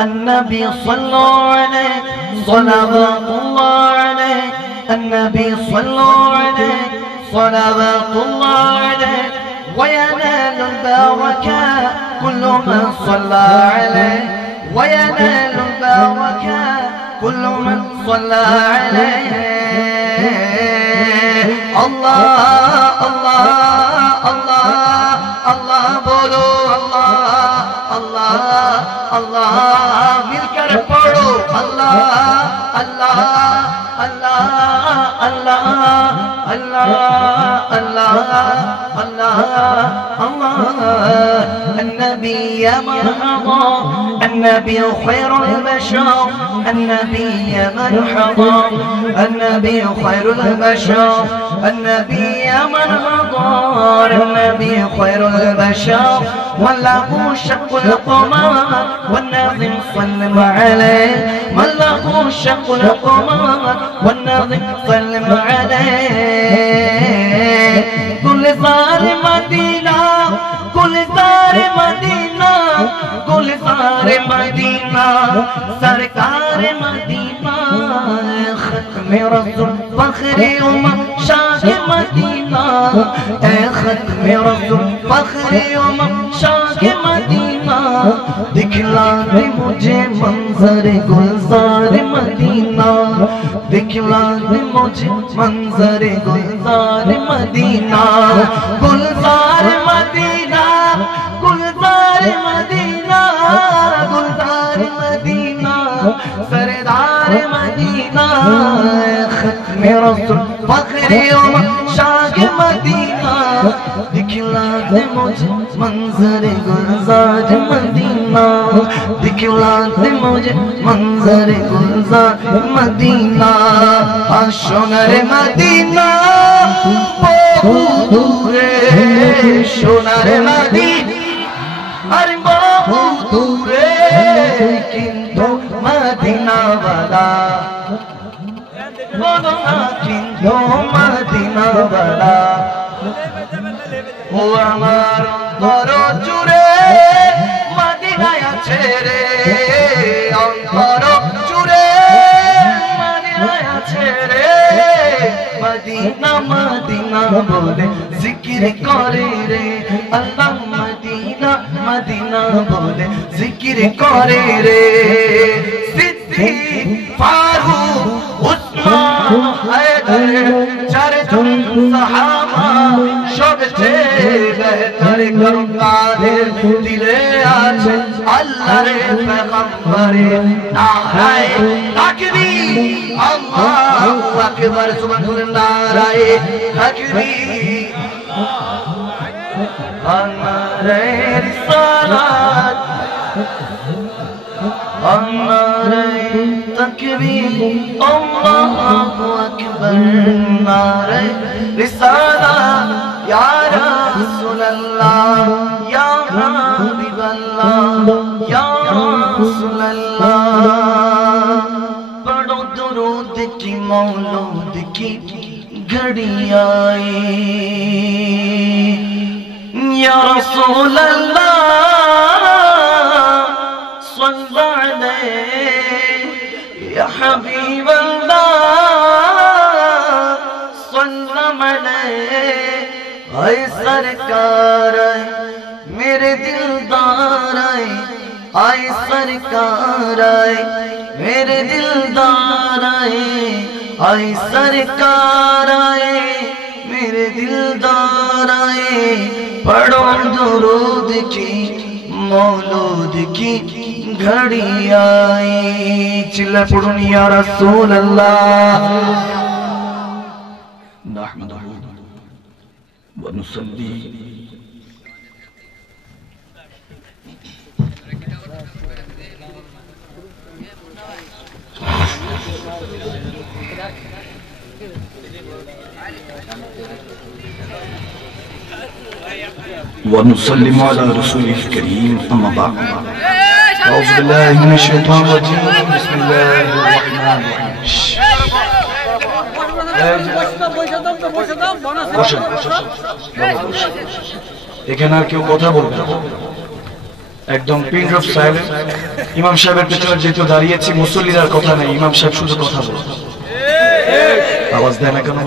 النبي صلوا عليه صلوات الله عليه النبي صلوا عليه صلوات الله عليه وينال البركة كل من صلى عليه وينال البركة كل من صلى عليه الله الله الله الله بولو الله الله الله مل کر پڑھو اللہ اللہ اللہ اللہ اللہ اللہ اللہ اللہ النبي يا مرحبا النبي خير البشر النبي يا مرحبا النبي خير البشر النبي يا مرحبا النبي خير البشر وله شق القمر والناظم صلى عليه وله شق القمر والناظم صلى عليه كل صار مدينة كل صار مدينة كل صار مدينة سرکار مدینہ ختم رسول فخر امم شاہ مدینہ اے ختم رسول فخر امم شاہ مدینہ دکھلا دے مجھے منظر گلزار مدینہ دکھلا دے مجھے منظر گلزار مدینہ گلزار مدینہ گلزار مدینہ گلزار مدینہ سردار مدینہ ختم رسول فخر امم شاہ مدینہ دکھلا دے مجھے منظر گلزار مدینہ دکھلا دے مجھے منظر گلزار مدینہ সোনার মদিনা বহু দূরে সোনার মদিনা আর বহু দূরে কিন্তু মদিনাওয়ালা বলো না কিন্তু মদিনাওয়ালা ও আমার অন্তর জুড়ে মদিনায় আছে রে অন্তর জুড়ে মদিনায় আছে রে মদিনা মদিনা বলে জিকির করে রে আল্লাহ মদিনা মদিনা বলে জিকির করে রে সিদ্দিক ফারুক উসমান হায়দার চারজন সাহাবা সবচেয়ে বেহতর কাদের দিলে আছে আল্লাহর পয়গম্বরের নারায়ে তাকবীর আল্লাহু আকবার সুবহানাল্লাহ নারায়ে তাকবীর নারায়ে রিসালাত নারায়ে তাকবীর আল্লাহু আকবার নারায়ে রিসালাত ইয়া রাসূলুল্লাহ ইয়া হাবিবাল্লাহ ইয়া রাসূলুল্লাহ পড়ো দুরূদ কি মৌলূদ কি ঘড়ি आई या रसूल अल्लाह सल्ला अलैहि या हबीब अल्लाह सल्ला अलैहि ऐ सरकार मेरे दिलदार आए सरकार मेरे दिलदार आए सरकार मेरे दिलदार पढ़ो दुरूद की मौलूद की घड़ी आई चिल्ला पढ़ो या रसूल अल्लाह नहमदुहु व नुसल्ली ونسلم على رسوله الكريم أما بعد أعوذ بالله من الشيطان الرجيم بسم الله الرحمن الرحيم এখানে আর কেউ কথা বলবে একদম পিন ড্রপ সাইলেন্ট। ইমাম সাহেবের পেছনে যেহেতু দাঁড়িয়েছি, মুসল্লিদের কথা নেই, ইমাম সাহেব শুধু কথা বলে। আওয়াজ দেয় না কেন?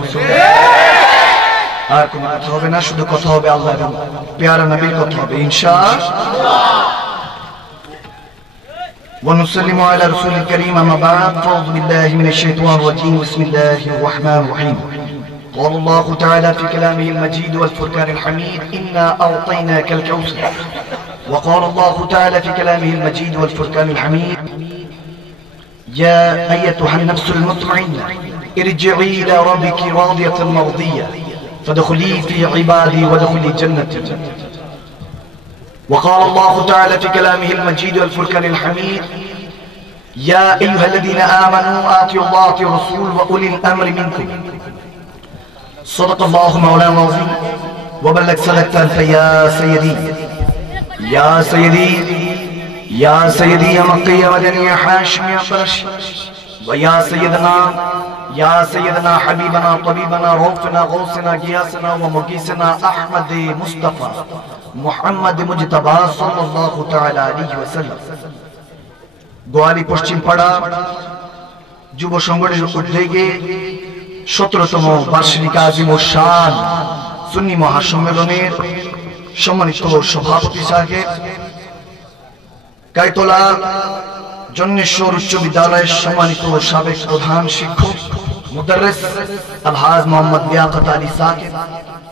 আর কোনো কথা হবে না, শুধু কথা হবে আল্লাহ এবং প্যারা নবীর কথা হবে ইনশাআল্লাহ। ونسلم على رسول الكريم أما بعد فأعوذ بالله من الشيطان الرجيم بسم الله الرحمن الرحيم قال الله تعالى في كلامه المجيد والفرقان الحميد إنا أعطيناك الكوثر وقال الله تعالى في كلامه المجيد والفرقان الحميد يا أيتها النفس المطمئنة ارجعي إلى ربك راضية مرضية فادخلي في عبادي وادخلي جنتي وقال الله تعالى في كلامه المجيد والفرقان الحميد يا أيها الذين آمنوا آتوا الله وآتوا الرسول وأولي الأمر منكم صدق الله مولانا العظيم وبلغ صدقت فيا سيدي يا سيدي يا سيدي يا مكي يا مدني يا حاشم يا قرشي ويا سيدنا حبيبنا طبيبنا روفنا غوثنا غياثنا ومقيسنا أحمد مصطفى محمد مجتبى صلى الله تعالى عليه وسلم গোয়ালি পশ্চিম পাড়া যুব সংগঠনের উদ্যোগে 17তম বার্ষিক আজিম ও শান সুন্নি মহাসম্মেলনের সম্মানিত সভাপতি সাহেব, গাইতলা জন্নেশ্বর উচ্চ বিদ্যালয়ের সম্মানিত সাবেক প্রধান শিক্ষক মুদাররিস আলহাজ মোহাম্মদ লিয়াকত আলী সাহেব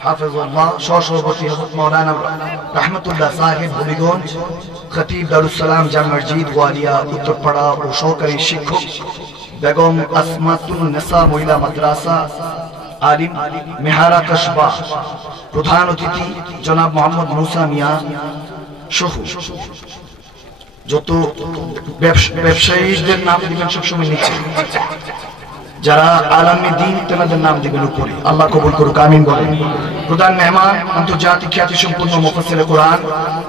হাফিজুল্লাহ, সহসভাপতি হযরত মাওলানা রহমাতুল্লাহ সাহেব হবিগঞ্জ, খতিব দারুস সালাম জামে মসজিদ গোয়ালিয়া উত্তরপাড়া ও সহকারী শিক্ষক বেগম আসমাতুন নেসা মহিলা মাদ্রাসা আলিম মেহারা কসবা, প্রধান অতিথি জনাব মোহাম্মদ মুসা মিয়া সহ যত ব্যবসায়ীদের নাম দিবেন সবসময় নিচে, যারা আলামী দ্বীন তেনাদের নাম দিবেন উপরে। আল্লাহ কবুল করুক, আমিন বলেন। প্রধান মেহমান আন্তর্জাতিক খ্যাতি সম্পন্ন মুফাসসির কোরআন,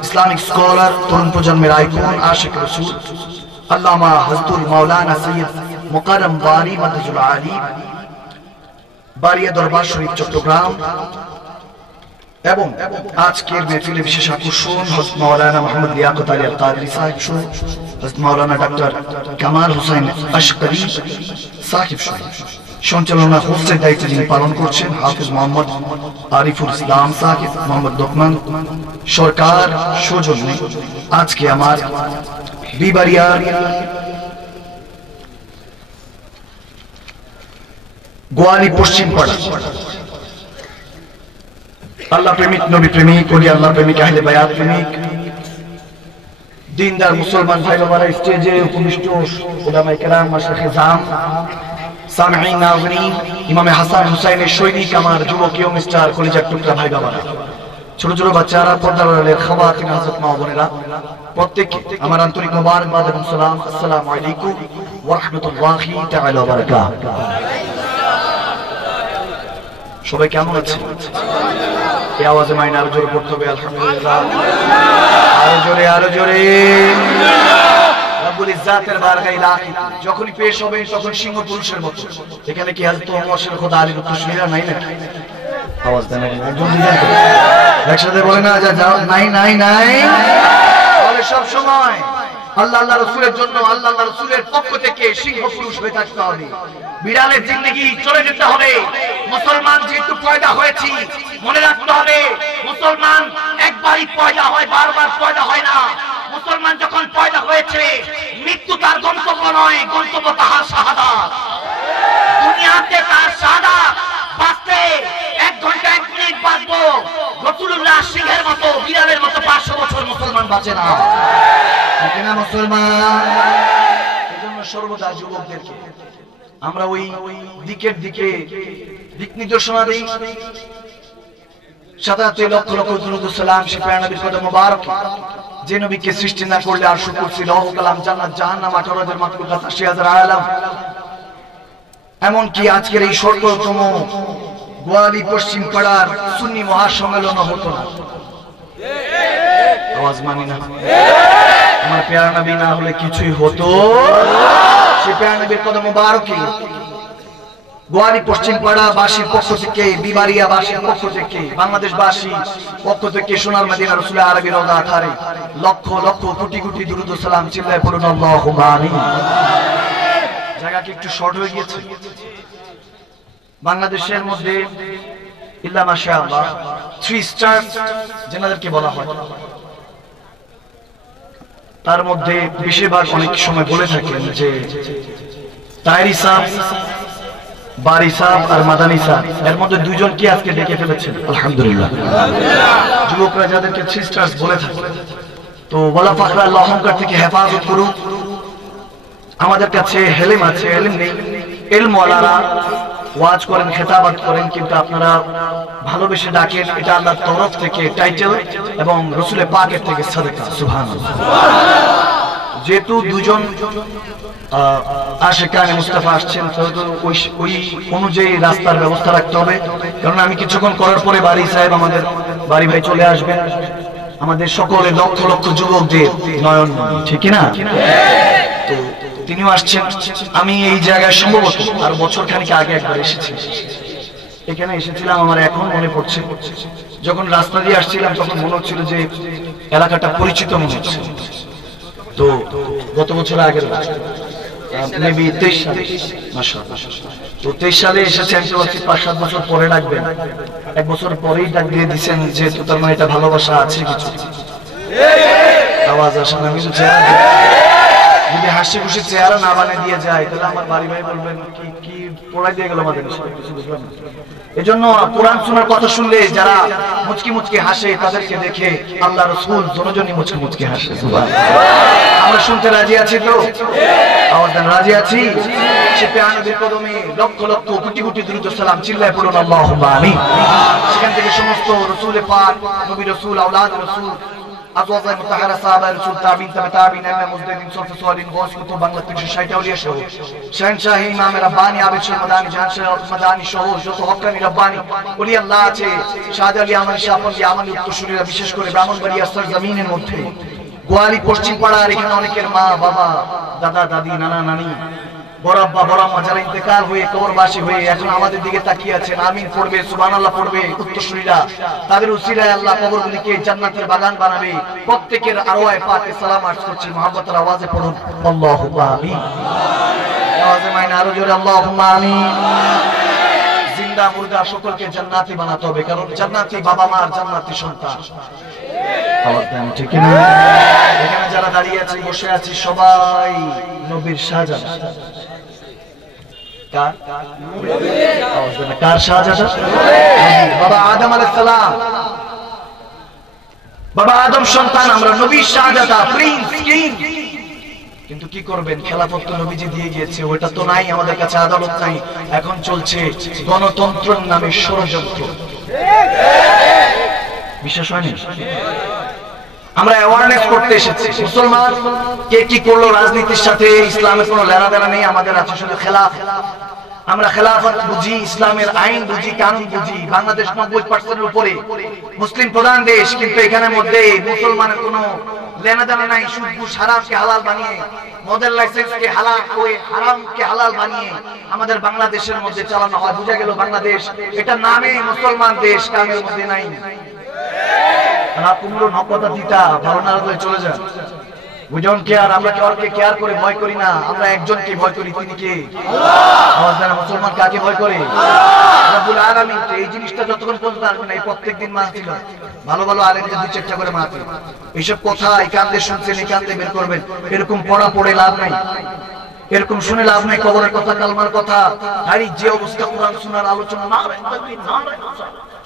ইসলামিক স্কলার, তরুণ প্রজন্মের আইকন, আশিক রাসূল আল্লামা হযরতুল মাওলানা সৈয়দ মুকাররম বারি মাদজুল আলী, বারিয়া দরবার শরীফ চট্টগ্রাম, এবং আজকের মেহফিলে বিশেষ আকর্ষণ হযরত মাওলানা মুহাম্মদ লিয়াকত আলী আল কাদরি সাহেব সহ হযরত মাওলানা ডক্টর কামাল হোসেন আশকারি সাহেব সহ সঞ্চালনা হোস্টের দায়িত্ব যিনি পালন করছেন হাফিজ মোহাম্মদ আরিফুল ইসলাম সাহেব, মোহাম্মদ লোকমান সরকার সৌজন্যে আজকে আমার বিবাড়িয়া গোয়ালি পশ্চিম পাড়া আল্লাহ প্রেমিক, নবী প্রেমিক, ওলি আল্লাহ প্রেমিক, আহলে বায়াত প্রেমিক, দিনদার মুসলমান ভাই বাবারা, স্টেজে উপবিষ্ট উলামায়ে কেরাম, মাশায়েখে জাম, সামিঈন, নাযিরিন, ইমামে হাসান হুসাইনের সৈনিক, আমার যুবক মিস্টার কলিজার টুকরা ভাই বাবারা, ছোট ছোট বাচ্চারা, পর্দার আড়ালের খাওয়াতিন, হযরত মা বোনেরা, প্রত্যেককে আমার আন্তরিক মোবারকবাদ এবং সালাম। আসসালামু আলাইকুম ওয়া রাহমাতুল্লাহি তাআলা ওয়া বারাকাতুহু। সবাই কেমন আছেন? এই আওয়াজে মাইনা আরো জোরে পড়তে হবে আলহামদুলিল্লাহ, আরো জোরে, আরো জোরে। রব্বুল ইজ্জাতের বারগাহ ইলাহি যখনই পেশ হবে তখন সিংহ পুরুষের মতো। এখানে কি হযরত ওমর শেখ খোদা আলীর উত্তরসূরিরা নাই নাকি? আওয়াজ দেন না, একজন দিলেন তো একসাথে বলে না, যা নাই নাই নাই বলে সব সময়। আল্লাহ আল্লাহ রাসূলের জন্য, আল্লাহ আল্লাহ রাসূলের পক্ষ থেকে সিংহ পুরুষ হয়ে থাকতে হবে। বিড়ালের জিন্দেগি চলে যেতে হবে। মুসলমান যেহেতু পয়দা হয়েছি, মনে রাখতে হবে মুসলমান একবারই পয়দা হয়, বারবার পয়দা হয় না। মুসলমান যখন পয়দা হয়েছে, মৃত্যু তার গন্তব্য নয়, গন্তব্য তাহার শাহাদাত। দুনিয়াতে তার শাহাদাত বাঁচতে 1 ঘন্টা 1 মিনিট বাঁচবো, রাসূলুল্লাহ সিংহের মতো, বিড়ালের মতো 500 বছর মুসলমান বাঁচে না। ঠিক না মুসলমান? এজন্য সর্বদা যুবকদেরকে আমরা ওই দিকের দিকে দিক নির্দেশনা দেই। সাথে লক্ষ লক্ষ দুরূদ ও সালাম সে প্রিয় নবীর কদম মোবারক, যে নবীকে সৃষ্টি না করলে আর শুকর ছিল লৌহ কালাম, জান্নাত, জাহান্নাম, 18,000 মাখলুকাত, 80,000 আলাম, এমন কি আজকের এই সর্বতম গোয়ালি পশ্চিম পাড়ার সুন্নি মহাসম্মেলন হতো না। আওয়াজ মানি না, আমার প্রিয় নবী না হলে কিছুই হতো। সে প্রিয় নবীর কদম মোবারকে গোয়ালি পশ্চিম পাড়া বাসীর পক্ষ থেকে, বিবারিয়া বাসীর পক্ষ থেকে, বাংলাদেশ বাসী পক্ষ থেকে সোনার মদিনা রাসূল আরবি রওজা আথারে লক্ষ লক্ষ কোটি কোটি দুরূদ ও সালাম চিল্লায় পড়ুন আল্লাহুম্মা আমিন। জায়গা কি একটু শর্ট হয়ে গিয়েছে? বাংলাদেশের মধ্যে ইল্লা মাশাআল্লাহ 3 স্টার যেনাদেরকে বলা হয়, তার মধ্যে বেশিরভাগ অনেক সময় বলে থাকেন যে তাইরি সাহেব, বারি সাহেব আর মাদানী সাহেব, এর মধ্যে দুইজন কি আজকে ডেকে ফেলেছেন আলহামদুলিল্লাহ। যুবকরা যাদেরকে 3 স্টার বলে থাকে, তো বলা ফাখরা আল্লাহ অহংকার থেকে হেফাজত করুন। আমাদের কাছে হেলেম আছে, হেলেম নেই। এলমওয়ালারা ওয়াজ করেন, খেতাবাত করেন, কিন্তু আপনারা ভালোবেসে ডাকেন, এটা আল্লাহর তরফ থেকে টাইটেল এবং রাসূলের পাকের থেকে সাদাকা। সুবহানাল্লাহ। যেহেতু দুজন আশিকানে মুস্তাফা আসছেন, ওই অনুযায়ী রাস্তার ব্যবস্থা রাখতে হবে, কারণ আমি কিছুক্ষণ করার পরে বাড়ি সাহেব, আমাদের বাড়ি ভাই চলে আসবেন, আমাদের সকলে লক্ষ লক্ষ যুবকদের নয়ন, ঠিক না? তো তিনিও আসছেন। আমি এই জায়গায় সম্ভবত আর বছর খানিক আগে একবার এসেছি, এখানে এসেছিলাম, আমার এখন মনে পড়ছে। যখন রাস্তা দিয়ে আসছিলাম তখন মনে হচ্ছিল যে এলাকাটা পরিচিত মনে হচ্ছে। তো গত বছর আগের মেবি 23 সালে, মাশাআল্লাহ, তো 23 সালে এসেছি। আমি তো ভাবছি 5-7 বছর পরে ডাকবেন, 1 বছর পরেই ডাক দিয়ে দিচ্ছেন, যেহেতু তার মানে এটা ভালোবাসা আছে কিছু। আওয়াজ আসে না? আমি যদি হাসি খুশি চেহারা না বানিয়ে দিয়ে যায়, তাহলে আমার বাড়ি ভাই বলবেন কি পড়াই দিয়ে গেল আমাদের, কিছু বুঝলাম না। এজন্য কোরআন শোনার কথা শুনলে যারা মুচকি মুচকি হাসে, তাদেরকে দেখে আল্লাহ রাসূল জনজনই মুচকি মুচকি হাসে। সুবহানাল্লাহ। আমরা শুনতে রাজি আছি তো? আওয়াজ দেন, রাজি আছি? সে পেয়ানবীর কদমে লক্ষ লক্ষ কোটি কোটি দুরূদ ও সালাম চিল্লায় পড়ুন আল্লাহুম্মা আমিন। সেখান থেকে সমস্ত রাসূলের পাক, নবী রাসূল, আওলাদ রাসূল, আজওয়াজ মুতাহারা, সাহাবা রাসূল, তাবিঈন, তাবিঈন, মুজতাহিদিন, সলফে সালিহিন, গৌস কুতুব, বাংলা 360 আউলিয়া সহ শাহনশাহ ইমাম রাব্বানি, আবিদ শাহ মাদানী, জাহানশাহ মাদানী সহ যত হক্কানি রাব্বানি ওলি আল্লাহ আছে, শাহাদ আলী আমান শাহ পন্ডি আমান উত্তরসূরিরা, বিশেষ করে ব্রাহ্মণবাড়িয়া সরজমিনের মধ্যে গোয়ালি পশ্চিম পাড়ার এখানে অনেকের মা বাবা, দাদা দাদি, নানা নানি, বড় আব্বা বড় আম্মা যারা ইন্তেকাল হয়ে কবরবাসী হয়ে এখন আমাদের দিকে তাকিয়ে আছেন, আমিন পড়বে, সুবহানাল্লাহ পড়বে উত্তরসূরিরা, তাদের উসিলায় আল্লাহ কবরগুলিকে জান্নাতের বাগান বানাবে। প্রত্যেকের আরওয়ায়ে পাকে সালাম আরজ করছি, মহব্বতের আওয়াজে পড়ুন আল্লাহুম্মা আমিন। আওয়াজে মাইনা আরো জোরে আল্লাহুম্মা আমিন। জিন্দা মুর্দা সকলকে জান্নাতি বানাতে হবে, কারণ জান্নাতি বাবা মার জান্নাতি সন্তান। ঠিক না? এখানে যারা দাঁড়িয়ে আছি, বসে আছি, সবাই নবীর শাহজাদা। কার শাহজাদা? বাবা আদম আলাইহিস সালাম, বাবা আদম সন্তান আমরা, নবীর শাহজাদা, প্রিন্স, কিং। কিন্তু কি করবেন, খেলাফত তো নবীজি দিয়ে গিয়েছে, ওটা তো নাই আমাদের কাছে, আদালত নাই। এখন চলছে গণতন্ত্রের নামে ষড়যন্ত্র। বিশ্বাস হয়নি? আমরা অ্যাওয়ারনেস করতে এসেছি, মুসলমান কে কি করলো রাজনীতির সাথে ইসলামের কোনো লেনাদেনা নেই, আমাদের আছে শুধু খেলাফত। আমরা খেলাফত বুঝি, ইসলামের আইন বুঝি, কানুন বুঝি। বাংলাদেশ 90% উপরে মুসলিম প্রধান দেশ, কিন্তু এখানের মধ্যে মুসলমানের কোনো লেনাদেনা নাই। সুদ ঘুষ হারামকে হালাল বানিয়ে, মদের লাইসেন্সকে হালাল করে হারামকে হালাল বানিয়ে আমাদের বাংলাদেশের মধ্যে চালানো হয়। বুঝা গেল বাংলাদেশ এটা নামে মুসলমান দেশ, কামের মধ্যে নাই। পুরো নকতা দিতা ভালো না হলে চলে যান, বুঝুন কেয়ার। আমরা কাউকে কেয়ার করে ভয় করি না, আমরা একজনকে ভয় করি, তিনি কে? আল্লাহ। মুসলমান কাকে ভয় করে? রব্বুল আলামিন। এই জিনিসটা যতক্ষণ পর্যন্ত আসবে না, এই প্রত্যেকদিন মাহফিল ভালো ভালো আলেমদের 2-4টা করে মাহফিল, এইসব কথা এই কান্দে শুনছেন, এই কান্দে বের করবেন। এরকম পড়া পড়ে লাভ নাই, এরকম শুনে লাভ নাই। কবরের কথা, কালমার কথা, আরে যে অবস্থা কোরআন শোনার আলোচনা না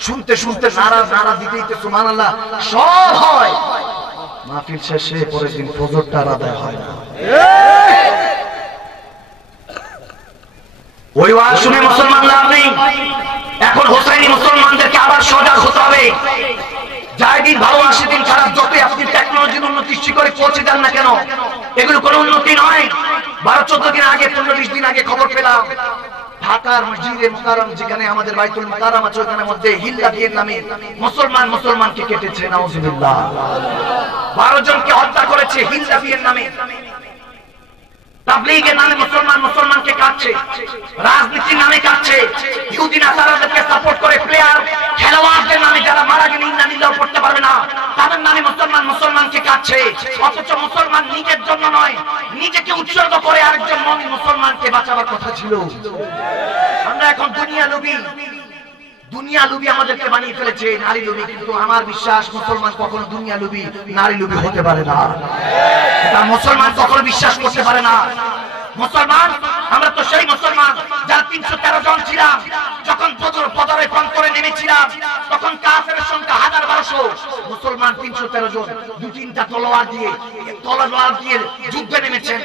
শুনতে শুনতে নারা নারা দিতে দিতে সুবহানাল্লাহ সব হয়, মাহফিল শেষে পরের দিন ফজরটা আদায় হয় না। ওই ওয়াজ শুনে মুসলমান লাভ নেই। এখন হোসাইনি মুসলমানদেরকে আবার সজাগ হতে হবে। যাই দিন ভালো আসে দিন খারাপ, যতই আপনি টেকনোলজির উন্নতি করে পৌঁছে যান না কেন, এগুলো কোনো উন্নতি নয়। 12-14 দিন আগে, 15-20 দিন আগে খবর পেলাম ঢাকার মসজিদে মুকাররম, যেখানে আমাদের বাইতুল মুকাররম আছে, ওখানের মধ্যে হিল্লা বিয়ের নামে মুসলমানকে কেটেছে। নাউজুবিল্লাহ। 12 জনকে হত্যা করেছে হিল্লা বিয়ের নামে। তাবলীগের নামে মুসলমানকে কাটছে, রাজনীতির নামে কাটছে, ইহুদি নাসারাদেরকে সাপোর্ট করে প্লেয়ার খেলোয়াড়দের নামে যারা মারা গেলে ইন্নালিল্লাহ পড়তে পারবে না, তাদের নামে মুসলমানকে কাটছে। অথচ মুসলমান নিজের জন্য নয়, নিজেকে উৎসর্গ করে আরেকজন মুমিন মুসলমানকে বাঁচাবার কথা ছিল। আমরা এখন দুনিয়া লুবি আমাদেরকে বানিয়ে ফেলেছে, নারী লুবি। কিন্তু আমার বিশ্বাস মুসলমান কখনো দুনিয়া লুবি নারী লুবি হতে পারে না, এটা মুসলমান কখনো বিশ্বাস করতে পারে না। মুসলমান আমরা তো সেই মুসলমান যারা 313 জন ছিলাম যখন বদরে প্রান্তরে নেমেছিলাম, তখন কাফেরের সংখ্যা 1200, মুসলমান 313 জন। দুই-তিনটা তলোয়ার দিয়ে যুদ্ধে নেমেছেন,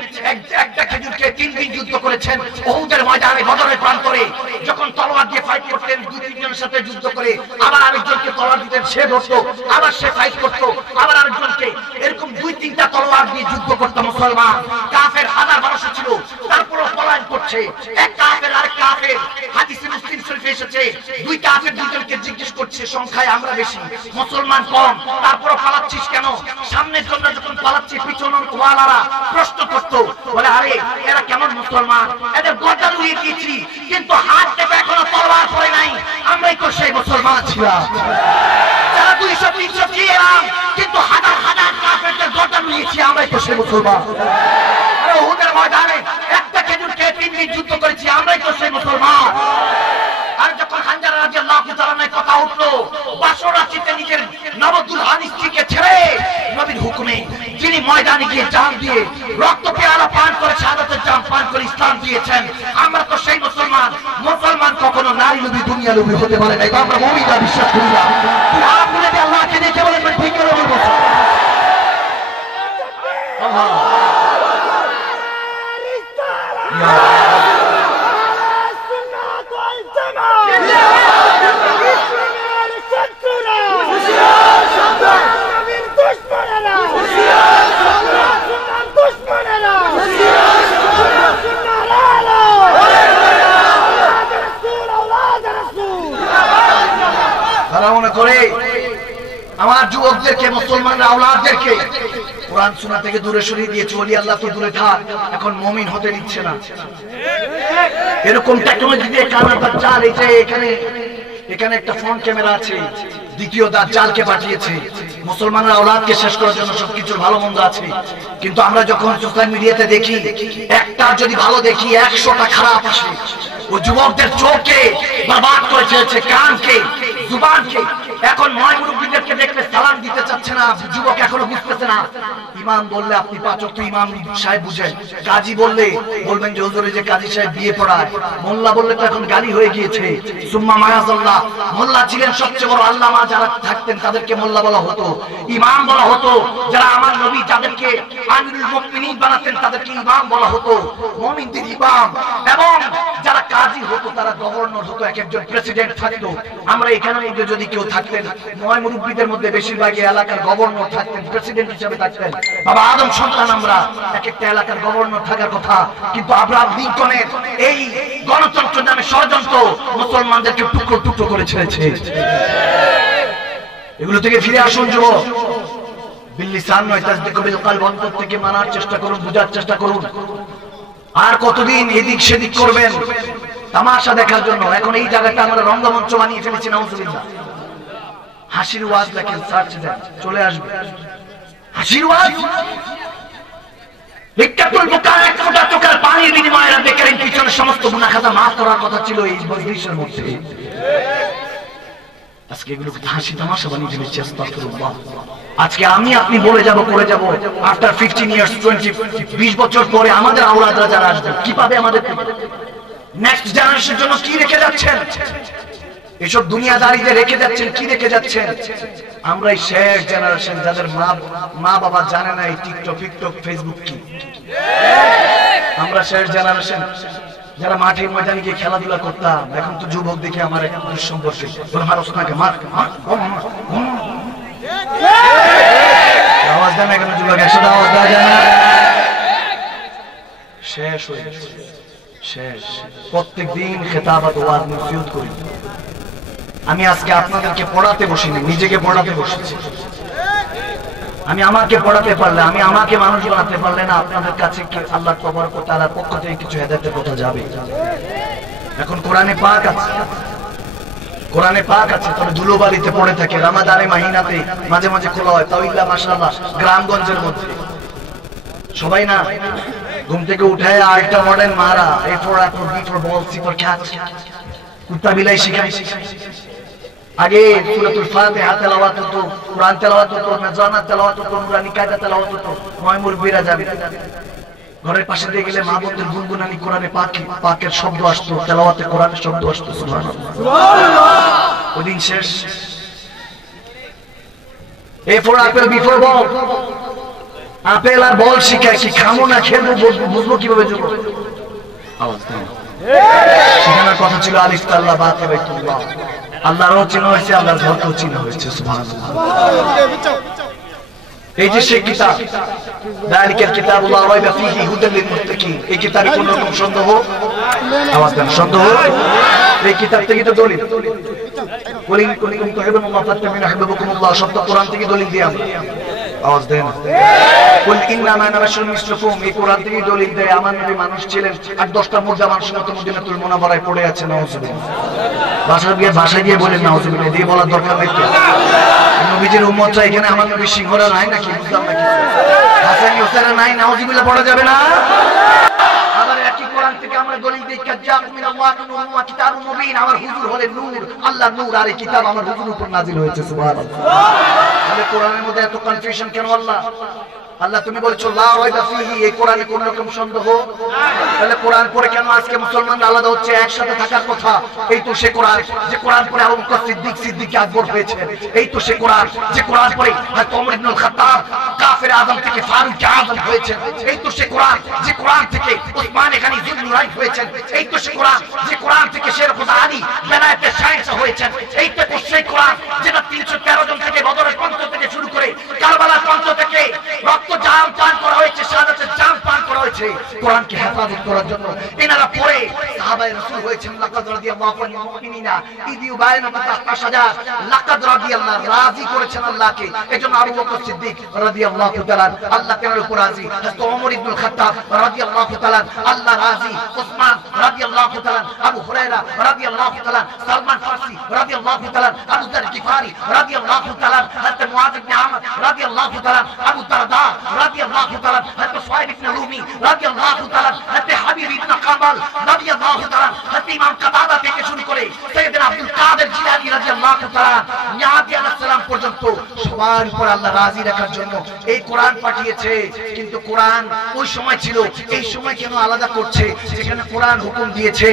একটা খেজুরকে 3 দিন যুদ্ধ করেছেন উহুদের ময়দানে, বদরের প্রান্তরে। যখন তলোয়ার দিয়ে ফাইট করতেন, 2-3 জনের সাথে যুদ্ধ করে আবার আরেকজনকে তলোয়ার দিতেন, সে ধরতো, আবার সে ফাইট করতো, আবার আরেকজনকে, এরকম 2-3টা তলোয়ার দিয়ে যুদ্ধ করতো মুসলমান। কাফের 1200 ছিল, তারপরও পলায়ন করছে এক কাফের আরেক কাফের। হাদিসে মুসলিম শরীফে এসেছে, দুই কাফের দুজনকে জিজ্ঞেস করছে, সংখ্যায় আমরা বেশি, মুসলমান কম, তারপরও পালাচ্ছিস কেন? সামনের জন্য যখন পালাচ্ছি, পিছনের ওয়ালারা প্রশ্ন করতো, বলে আরে এরা কেমন মুসলমান, এদের গর্দান উড়িয়ে দিয়েছি, কিন্তু হাত থেকে এখনো তলোয়ার পড়ে নাই, আমরাই তো সেই মুসলমান ছিলাম। যারা 200-300 ছিলাম, কিন্তু হাজার হাজার কাফেরদের গর্দান উড়িয়েছি, আমরাই তো সেই মুসলমান। উহুদের ময়দানে একটা খেজুরকে 3 দিন যুদ্ধ করেছি, আমরাই তো সেই মুসলমান। আর যখন হানজালা রাদিয়াল্লাহু তাআলার কথা উঠলো, বাসরাচিতে নিজের নবদুলহান স্ত্রীকে ছেড়ে নবীর হুকুমে যিনি ময়দানে গিয়ে জান দিয়ে রক্ত পেয়ালা পান করে, শাহাদাতের জাম পান করে ইসলাম দিয়েছেন, আমরা তো সেই মুসলমান। মুসলমান কখনো নারী লোভী দুনিয়া লোভী হতে পারে না, এটা আমরা মুমিনরা বিশ্বাস করি না। আপনি যদি আল্লাহকে দেখে বলেন ঠিক করে বলবো আল্লাহ করে আমার যুবকদেরকে, মুসলমানরা আওলাদদেরকে কোরআন সুন্নাহ থেকে দূরে সরিয়ে দিয়েছে। ওলি আল্লাহ তো দূরে থাক, এখন মুমিন হতে দিচ্ছে না। এরকম টেকনোলজি দিয়ে কানা দাজ্জাল, এই যে এখানে একটা ফ্রন্ট ক্যামেরা আছে, দ্বিতীয় দাজ্জালকে পাঠিয়েছে। মুসলমানরা আওলাদকে শেষ করার জন্য সবকিছুর ভালো মন্দ আছে, কিন্তু আমরা যখন সোশ্যাল মিডিয়াতে দেখি, একটা যদি ভালো দেখি 100টা খারাপ আসে। ও যুবকদের চোখকে বরবাদ করে ফেলেছে, কানকে, জুবানকে। এখন নয় মুরব্বীদেরকে দেখলে সালাম দিতে চাচ্ছে না, যুবক এখনো বুঝতেছে না। ইমাম বললে আপনি 5 ওয়াক্ত ইমাম সাহেব বুঝেন, কাজী বললে বলবেন যে হুজুর যে কাজী সাহেব বিয়ে পড়ায়, মোল্লা বললে তো এখন গালি হয়ে গিয়েছে। সুম্মা মায়াজাল্লাহ, মোল্লা ছিলেন সবচেয়ে বড় আল্লামা, যারা থাকতেন তাদেরকে মোল্লা বলা হতো, ইমাম বলা হতো। যারা আমার নবী যাদেরকে আমিরুল মুমিনিন বানাতেন তাদেরকে ইমাম বলা হতো, মুমিনদের ইমাম। এবং যারা কাজী হতো তারা গভর্নর হতো, এক একজন প্রেসিডেন্ট থাকতো। আমরা এখানে যদি কেউ থাকতেন, নয় মুরব্বীদের মধ্যে বেশিরভাগই এলাকার গভর্নর থাকতেন, প্রেসিডেন্ট হিসেবে থাকতেন। বাবা আদম সন্তান আমরা, এক একটা এলাকার গভর্নর থাকার কথা। কিন্তু আব্রাহাম লিঙ্কনের এই গণতন্ত্র নামে ষড়যন্ত্র মুসলমানদেরকে টুকরো টুকরো করে ছেড়েছে। এগুলো থেকে ফিরে আসুন যুবক, বিল্লিসান নয় তাসদিকু বিল কলব, অন্তর থেকে মানার চেষ্টা করুন, বুঝার চেষ্টা করুন। আর কতদিন এদিক সেদিক করবেন তামাশা দেখার জন্য? এখন এই জায়গাটা আমরা রঙ্গমঞ্চ বানিয়ে ফেলেছি, নাউজুবিল্লাহ। হাসির ওয়াজ লেখেন, সার্চ দেন, চলে আসবে হাসির ওয়াজ। লিকাতুল বুকা, এক ফোঁটা চোখের পানির বিনিময়ে রাব্বে কারীম পিছনে সমস্ত গুনাহ খাতা মাফ করার কথা ছিল এই মজলিসের মধ্যে। আজকে এগুলো হাসি তামাশা বানিয়ে ফেলেছি, আস্তাগফিরুল্লাহ। আজকে আমি আপনি বলে যাব, করে যাব, আফটার 15 ইয়ার্স, 20 বছর পরে আমাদের আওলাদরা যারা আসবে কি পাবে? আমাদের নেক্সট জেনারেশনের জন্য কি রেখে যাচ্ছেন? এসব দুনিয়াদারিতে রেখে যাচ্ছেন, কি রেখে যাচ্ছেন? আমরাই শেষ জেনারেশন যাদের মা বাবা জানে না এই টিকটক, ফেসবুক কি। আমরা শেষ জেনারেশন যারা মাঠে ময়দানে গিয়ে খেলাধুলা করতাম। এখন তো যুবক দেখে আমার এক সম্পর্কে আওয়াজ দেন না কেন? যুবক একসাথে আওয়াজ দেওয়া যায় না? শেষ হয়ে গেছে, শেষ। প্রত্যেক দিন খেতাবাত ওয়াজ নসিহত করি। আমি আজকে আপনাদেরকে পড়াতে বসিনি, নিজেকে পড়াতে বসেছি। আমি আমাকে পড়াতে পারলে, আমি আমাকে মানুষ বানাতে পারলে না আপনাদের কাছে কি আল্লাহ তাবারক ওয়া তাআলার পক্ষ থেকে কিছু হেদায়েতের কথা যাবে? এখন কোরআনে পাক আছে, কোরআনে পাক আছে, তবে ধুলোবালিতে পড়ে থাকে। রমাদানে মাহিনাতে মাঝে মাঝে খোলা হয়, তাও ইল্লা মাশাআল্লাহ গ্রামগঞ্জের মধ্যে সবাই না ঘুম থেকে উঠায় আরেকটা মডেল মারা, A for apple, B for ball, C for cat, কুত্তা বিলাই শিখাই। আগে সূরাতুল ফাতিহা তেলাওয়াত হতো, কুরআন তেলাওয়াত হতো, নাজানা তেলাওয়াত হতো, নুরানি কায়দা তেলাওয়াত হতো। ময় মুরব্বিরা যাবে, ঘরের পাশে দিয়ে গেলে মা বোনদের গুনগুনানি কোরআনে পাকের শব্দ আসতো, তেলাওয়াতে কোরআনের শব্দ আসতো। সুবহানাল্লাহ, সুবহানাল্লাহ। ওদিন শেষ। A for apple, B for ball, apple আর বল শিখায়, কি খামো না খেলবো বুঝবো কিভাবে যাবো? আওয়াজ দেন। সেখানে কথা ছিল আলিফ তাল্লা বাতে বাইতুল্লাহ, আল্লাহরও চিনা হয়েছে, আল্লাহর ঘরকেও চিনা হয়েছে। সুবহানাল্লাহ। এই যে সেই কিতাব, যালিকাল কিতাবু লা রাইবা ফীহি হুদাল লিল মুত্তাকিন, এই কিতাবে কোনো রকম সন্দেহ, আওয়াজ দেন, সন্দেহ। এই কিতাব থেকে তো দলিল, কুলিন কুলিকুম তুহিবুল্লাহ ফাত্তাবিউনি ইউহিব্বুকুমুল্লাহ, সত্য কোরআন থেকে দলিল দিয়ে আমরা, আওয়াজ দেন। কুল ইন্নামা আনা বাশারুম মিসলুকুম, এই কোরআন থেকে দলিল দেয় আমার নবী মানুষ ছিলেন, আর 10টা মুর্দা মানুষের মতো মদিনাতুল মুনাওয়ারায় পড়ে আছে। নাউযুবিল্লাহ। ভাষা দিয়ে বলেন নাউযুবিল্লাহ, দিয়ে বলার দরকার নেই। নবীজির উম্মতরা এখানে আমার নবী সিংহরা নাই নাকি? বুঝলাম না কি হাসানি হোসেন নাই, নাউযুবিল্লাহ পড়া যাবে না? আবার একই কোরআন থেকে আমরা দলিল দেই, কাজ্জাকুম মিনাল্লাহি নূরুন ওয়া কিতাবুম মুবিন, আমার হুজুর হলেন নূর, আল্লাহ নূর, আর এই কিতাব আমার হুজুর উপর নাযিল হয়েছে। সুবহানাল্লাহ। তাহলে কোরআনের মধ্যে এত কনফিউশন কেন? আল্লাহ তুমি বলছো লা রাইবা ফীহি, এই কোরআনে কোন রকম সন্দেহ? তাহলে কোরআন পড়ে কেন আজকে মুসলমানরা আলাদা হচ্ছে? একসাথে থাকার কথা। এই তো সে কোরআন যে কোরআন পড়ে আবু বকর সিদ্দিক আকবর হয়েছে। এই তো সে কোরআন যে কোরআন পড়ে হযরত ওমর ইবনুল খাত্তাব কাফের আযম থেকে ফারুক আযম হয়েছে। এই তো সে কোরআন যে কোরআন থেকে উসমান গনি যুলনুরাইন হয়েছেন। এই তো সে কোরআন যে কোরআন থেকে শের খুদা আলী বেলায়েতে শাহেনশাহ হয়েছেন। এই তো সেই কোরআন যেটা 313 জন থেকে বদরের প্রান্ত থেকে শুরু করে কারবালার প্রান্ত থেকে রক্ত জাম পান করা হয়েছে, শাহাদাতের জাম পান করা হয়েছে কোরআনকে হেফাজত করার জন্য। এনারা পড়ে সাহাবায়ে রাসূল হয়েছেন। লাকাদ রাদিয়াল্লাহু আনিল মুমিনিনা ইয ইউবাইনুকা তাহতা শাজার, লাকাদ রাদিয়াল্লাহু রাজি করেছেন আল্লাহকে। এজন্য আবু বকর সিদ্দিক রাদিয়াল্লাহু তাআলা আল্লাহ তাআলার উপর রাজি, হযরত ওমর ইবনুল খাত্তাব রাদিয়াল্লাহু তাআলা আল্লাহ রাজি, উসমান রাদিয়াল্লাহু তাআলা, আবু হুরায়রা রাদিয়াল্লাহু তাআলা, সালমান ফারসি রাদিয়াল্লাহু তাআলা, আবু যার গিফারি রাদিয়াল্লাহু তাআলা, হযরত মুআয ইবনে আমর রাদিয়াল্লাহু তাআলা, আবু দারদা রাদিয়াল্লাহু তাআলা, হযরত সুহাইব ইবনে রুমি রাদিয়াল্লাহু তাআলা, হযরত হাবিব ইবনে কামাল রাদিয়াল্লাহু তাআলা, হযরত ইমাম কাতাদা থেকে শুরু করে সাইয়েদনা আব্দুল কাদের জিলানী রাদিয়াল্লাহু তাআলা নিয়াতি আলাইহিস সালাম পর্যন্ত সবার উপর আল্লাহ রাজি রাখার জন্য এই কোরআন পাঠিয়েছে। কিন্তু কোরআন ওই সময় ছিল, এই সময় কেন আলাদা করছে? যেখানে কোরআন হুকুম দিয়েছে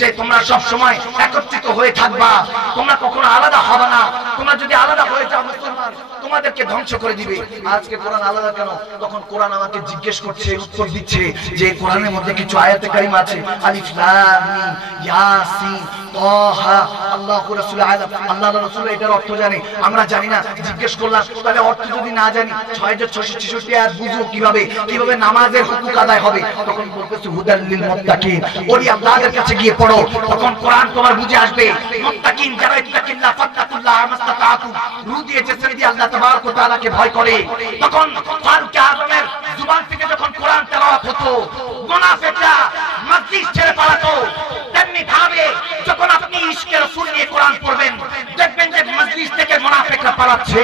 যে তোমরা সব সময় একত্রিত হয়ে থাকবা, তোমরা কখনো আলাদা হবে না। তোমরা যদি আলাদা হয়ে যাও মুসলমান তোমাদেরকে ধ্বংস করে দিবে। আজকে কোরআন আলাদা কেন? তখন কোরআন আমাকে জিজ্ঞেস করছে, উত্তর দিচ্ছে যে কোরআনের মধ্যে কিছু আয়াতে কারিমা আছে, আলিফ লাম মিম ইয়াসিন তাহা, আল্লাহু রাসূল আলাম, আল্লাহ রাসূল এটার অর্থ জানে, আমরা জানি না। জিজ্ঞেস করলাম তাহলে অর্থ যদি না জানি 6666 আয়াত বুঝবো কিভাবে? কিভাবে নামাজের হুকুক আদায় হবে? তখন বলতেছে হুদাল লিল মুত্তাকিন, ওলি আল্লাহর কাছে গিয়ে পড়ো, তখন কোরআন তোমার বুঝে আসবে। মুত্তাকিন যারা ইত্তাকিল্লাহ ফাত্তাকুল্লাহ মাসতাতাতু, রু দিয়েছে সেদি আল্লাহ তাবারক ওয়া তাআলাকে ভয় করে। তখন ফারুক আযমের জবান থেকে যখন কোরআন তেলাওয়াত হতো মুনাফিকরা মসজিদ ছেড়ে পালাতো। তেমনি ভাবে যখন আপনি ইশকে রাসূল নিয়ে কোরআন পড়বেন দেখবেন যে মসজিদ থেকে মুনাফিকরা পালাচ্ছে।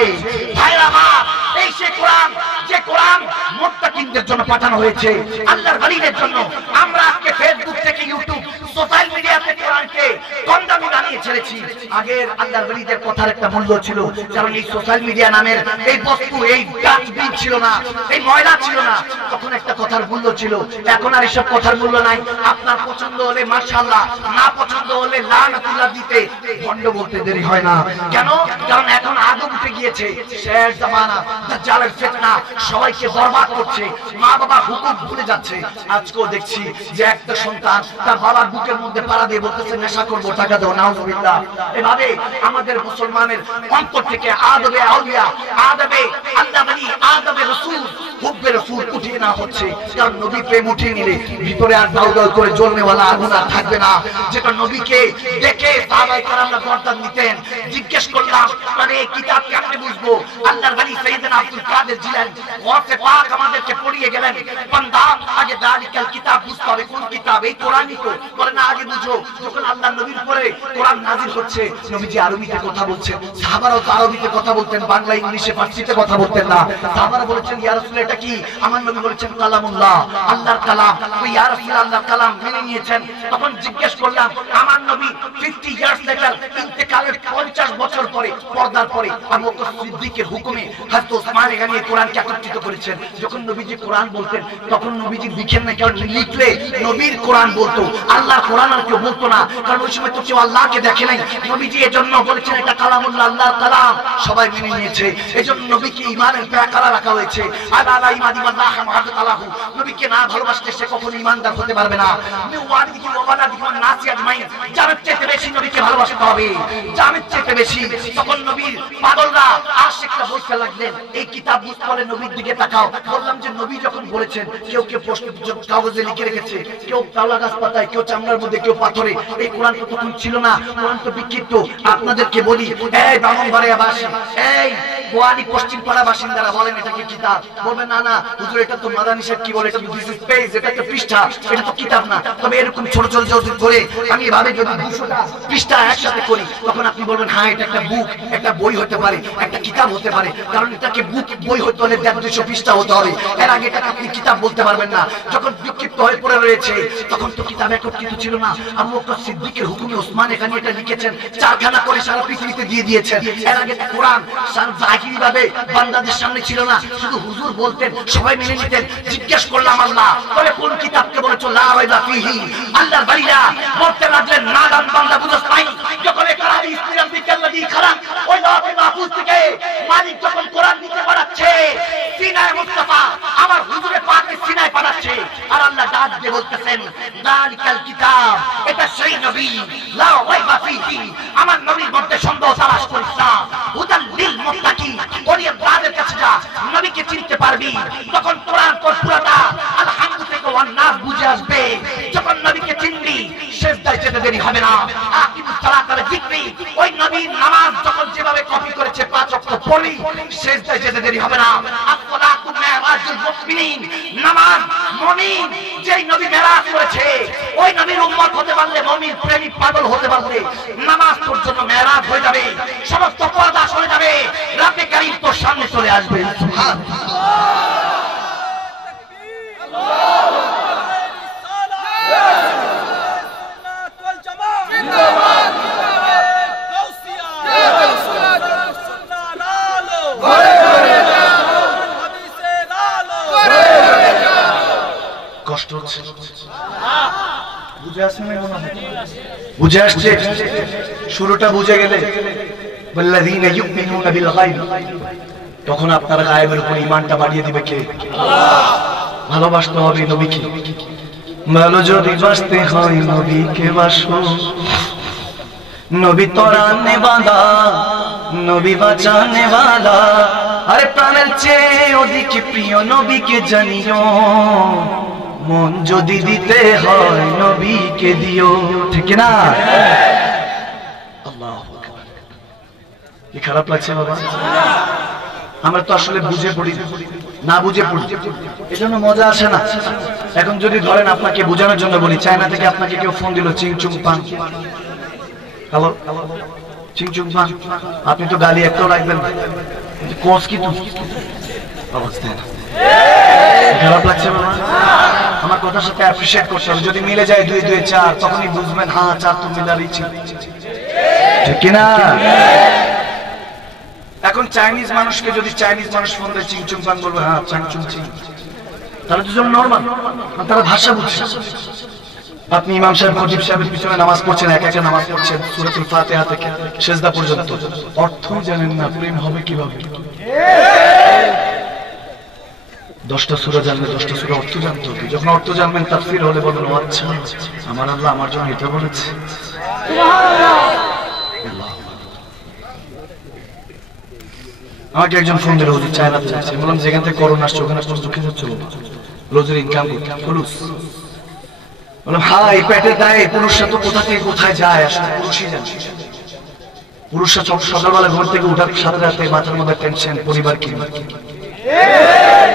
ভাইরা আমার, এই সে কোরআন যে কোরআন মুত্তাকিনদের জন্য পাঠানো হয়েছে, আল্লাহর ওলিদের জন্য। আমরা আজকে ফেসবুক থেকে ইউটিউব সোশ্যাল মিডিয়াতে কোরআনকে কন্ডামি বানিয়ে ছেড়েছি। আগের আল্লাহর ওলিদের কথার একটা মূল্য ছিল, কারণ এই সোশ্যাল মিডিয়া নামের এই বস্তু, এই ডাস্টবিন ছিল না, এই ময়লা ছিল না, তখন একটা কথার মূল্য ছিল। এখন আর এসব কথার মূল্য নাই। আপনার পছন্দ হলে মাশাআল্লাহ, না পছন্দ হলে লানাতুল্লাহ দিতে ভণ্ড বলতে দেরি হয় না। কেন? কারণ এখন আগুন উঠে গিয়েছে, শেষ জামানা, দাজ্জালের ফিতনা সবাইকে বরবাদ করছে। মা বাবা হুকুম ভুলে যাচ্ছে। আজকেও দেখছি যে একটা সন্তান তার বাবার বুকের মধ্যে পাড়া দিয়ে বলতেছে নেশা করবো, টাকা দাও, নাও নাউজুবিল্লাহ। এভাবে আমাদের মুসলমানের অন্তর থেকে আদবে আউলিয়া, আদবে আল্লাহ বলি, আদবে রাসূল, হুব্বে রাসূল উঠিয়ে না হচ্ছে। কারণ নবী প্রেম উঠিয়ে নিলে ভিতরে আর দাউ দাউ করে জ্বলনেওয়ালা আগুন আর থাকবে না। যেটা নবীকে দেখে সাহাবায়ে কেরামরা গর্দান নিতেন। জিজ্ঞেস করলাম, মানে এই কিতাব কেমনে বুঝবো? আল্লাহর ওলি সাইয়েদনা আব্দুল কাদের জিলানী ওয়াসে পাক আমাদেরকে পড়িয়ে গেলেন, বান্দা আগে দালিকাল কিতাব বুঝতে হবে। কোন কিতাব? এই কোরআনই তো। বলে না, আগে বুঝো। যখন আল্লাহর নবীর উপরে কোরআন নাযিল হচ্ছে, নবীজি আরবিতে কথা বলছেন, সাহাবারাও তো আরবিতে কথা বলতেন, বাংলা ইংলিশে ফার্সিতে কথা বলতেন না। সাহাবারা বলেছেন, ইয়া রাসূল এটা কি? আমার নবী বলেছেন, কালামুল্লাহ, আল্লাহর কালাম। তো ইয়া রাসূল আল্লাহর কালাম মেনে নিয়েছেন। তখন জিজ্ঞেস করলাম, আমার নবী 50 ইয়ার্স লেটার, ইন্তেকালের 50 বছর পরে, পর্দার পরে আবু বকর সিদ্দিকের হুকুমে হযরত ওসমান এখানে কোরআনকে একত্রিত করেছেন। যখন নবীজি কোরআন বলতেন, তখন নবীজি লিখেন না, কারণ লিখলে নবীর কোরআন বলতো, আল্লাহর কোরআন আর কেউ বলতো না। কারণ ওই সময় তো কেউ আল্লাহকে দেখে নাই। নবীজি এজন্য বলেছেন এটা কালামুল্লাহ, আল্লাহর কালাম। সবাই মেনে নিয়েছে। এজন্য নবীকে ঈমানের প্যাকারা রাখা হয়েছে। আলা ঈমানি বিল্লাহ মুহাম্মদ আলাহু, নবীকে না ভালোবাসলে সে কখনো ঈমানদার হতে পারবে না। ওয়ালিদিহি ওয়া ওয়ালাদিহি ওয়ান নাসি আজমাইন, জানের চেয়ে বেশি নবীকে ভালোবাসতে হবে, জানের চেয়ে বেশি। তখন নবীর পাগলরা আশিকরা বলতে লাগলেন, এই কিতাব বুঝতে হলে নবীর দিকে তাকাও। বললাম যে নবী যখন বলেছেন, কেউ কেউ প্রশ্ন কাগজে লিখে রেখেছে, কেউ তাওলা গাছ পাতায়, কেউ চামড়ার মধ্যে, কেউ পাথরে। এই কোরআন তো তখন ছিল না, কোরআন তো বিক্ষিপ্ত। আপনাদেরকে বলি, এই ব্রাহ্মণবাড়িয়াবাসী, এই গোয়ালি পশ্চিম পাড়া বাসিন্দারা বলেন এটা কি কিতাব? বলবেন না না হুজুর, এটা তো মাদানী সাহেব কি বলে, এটা দিস ইজ পেজ, এটা একটা পৃষ্ঠা, এটা তো কিতাব না। তবে এরকম ছোট ছোট ছোট করে আমি এভাবে যদি 200টা পৃষ্ঠা একসাথে করি, তখন আপনি বলবেন হ্যাঁ এটা একটা বুক, একটা বই হতে পারে, একটা কিতাব হতে পারে। কারণ এটাকে বুক বই হতে হলে 150 পৃষ্ঠা হতে হবে। এর আগে এটাকে আপনি কিতাব বলতে পারবেন না। যখন বিক্ষিপ্ত হয়ে পড়ে রয়েছে, তখন তো কিতাব একত্রিত ছিল না। আবু বকর সিদ্দিকের হুকুমে ওসমান এখানে এটা লিখেছেন, 4 খানা করে সারা পৃথিবীতে দিয়ে দিয়েছেন। এর আগে কোরআন সারা জাহিরি ভাবে বান্দাদের সামনে ছিল না, শুধু হুজুর বলতেন, সবাই মেনে নিতেন। জিজ্ঞেস করলাম, আল্লাহ বলে কোন কিতাবকে বলেছো? লা রাইবা ফিহি। আল্লাহর বাড়িরা বলতে লাগলেন, নাদান বান্দা বুঝছ নাই, যখন একরারি ইসলাম বিকাল্লাযী খালাক, ওই লাউহে মাহফুজ থেকে মালিক যখন কোরআন নিতে পাঠাচ্ছে, সিনায়ে মুস্তাফা আমার হুজুরে পাকের সিনায় পাঠাচ্ছে, আর আল্লাহ ডাক দিয়ে বলতেছেন, যালিকাল কিতাব, এটা সেই নবী, লা রাইবা ফিহি, আমার নবীর মধ্যে সন্দেহ তালাশ করিস না, হুদাল লিল মুত্তাকিন, ওলিয়াদের কাছে যা, নবীকে চিনতে পারবি। তখন কোরআন পুরাটা আলহামদুলিল্লাহ থেকে ওয়ান নাস বুঝে আসবে। যখন নবীকে চিনবি, সিজদায় যেতে দেরি হবে না। আকিমুস সালাতা ওয়া যিকরি, ওই নবীর নামাজ যখন যেভাবে কপি করেছে 5 ওয়াক্ত পড়ি, সিজদায় যেতে দেরি হবে না। আসসালাতু মিরাজুল মুমিনিন, নামাজ মুমিন যেই নবী মেরাজ করেছে, ওই নবীর উম্মত হতে পারলে, মুমিন প্রেমিক পাগল হতে পারলে, নামাজ তোর জন্য মেরাজ হয়ে যাবে, সমস্ত পর্দা সরে যাবে, রাব্বে কারীম তোর সামনে চলে আসবে। কষ্ট হচ্ছে, বুঝে আসছে না? মনে হয় বুঝে আসছে। শুরুটা বুঝে গেলে, ওয়াল্লাযীনা ইউমিনুনা বিল গায়ব, তখন আপনার গায়েবের উপর ঈমানটা বাড়িয়ে দিবে কে? আল্লাহ। ভালোবাসতে হবে নবীকে। ভালো যদি বাসতে হয় নবীকে বাসো, নবী তরানে বাঁধা, নবী বাঁচানে ওয়ালা। আরে প্রাণের চেয়ে অধিক প্রিয় নবীকে জানিও, মন যদি দিতে হয় নবীকে দিও। ঠিক না? আল্লাহু আকবার। কি খারাপ লাগছে বাবা? আমরা তো আসলে বুঝে পড়ি না, বুঝে পড়ি, এজন্য মজা আসে না। এখন যদি ধরেন আপনাকে বোঝানোর জন্য বলি, চায়না থেকে আপনাকে কেউ ফোন দিল, চিংচুং পান, হ্যালো চিংচুং পান, আপনি তো গালি একটাও রাখবেন না, কোর্স কি অবস্থা না? খারাপ লাগছে বাবা? আমার কথার সাথে অ্যাপ্রিশিয়েট করতে হবে। যদি মিলে যায় 2 2 4, তখনই বুঝবেন হ্যাঁ 4 তো মিলারই ছিল। ঠিক কিনা? এখন চাইনিজ মানুষকে যদি চাইনিজ মানুষ ফোন দেয়, চিংচুং পান বলবে হ্যাঁ চাংচুং চিং, তারা দুজন নরমাল, তারা ভাষা বুঝছে। আপনি ইমাম সাহেব খতিব সাহেবের পিছনে নামাজ পড়ছেন, একা একা নামাজ পড়ছেন, সূরাতুল ফাতিহা থেকে সিজদা পর্যন্ত, অর্থ জানেন না, প্রেম হবে কিভাবে? 10টা সূরা জানলে 10টা সূরা অর্থ জানতে হবে। যখন অর্থ জানবেন, তাফসীর হলে বলবেন ও আচ্ছা, আমার আল্লাহ আমার জন্য এটা বলেছে। সুবহানাল্লাহ। আমাকে একজন ফোন দিল, হুজুর চায়নাতে যাচ্ছে। বললাম যেখান থেকে করোনা আসছে ওখানে আসতে দুঃখে যাচ্ছে, রোজের ইনকাম ফুলুস। বললাম হ্যাঁ, এই পেটে দেয় পুরুষরা তো কোথা থেকে কোথায় যায়, আসলে পুরুষই জানে। পুরুষরা সকালবেলা ঘর থেকে উঠার সাথে সাথে মাথার মধ্যে টেনশন, পরিবার কি।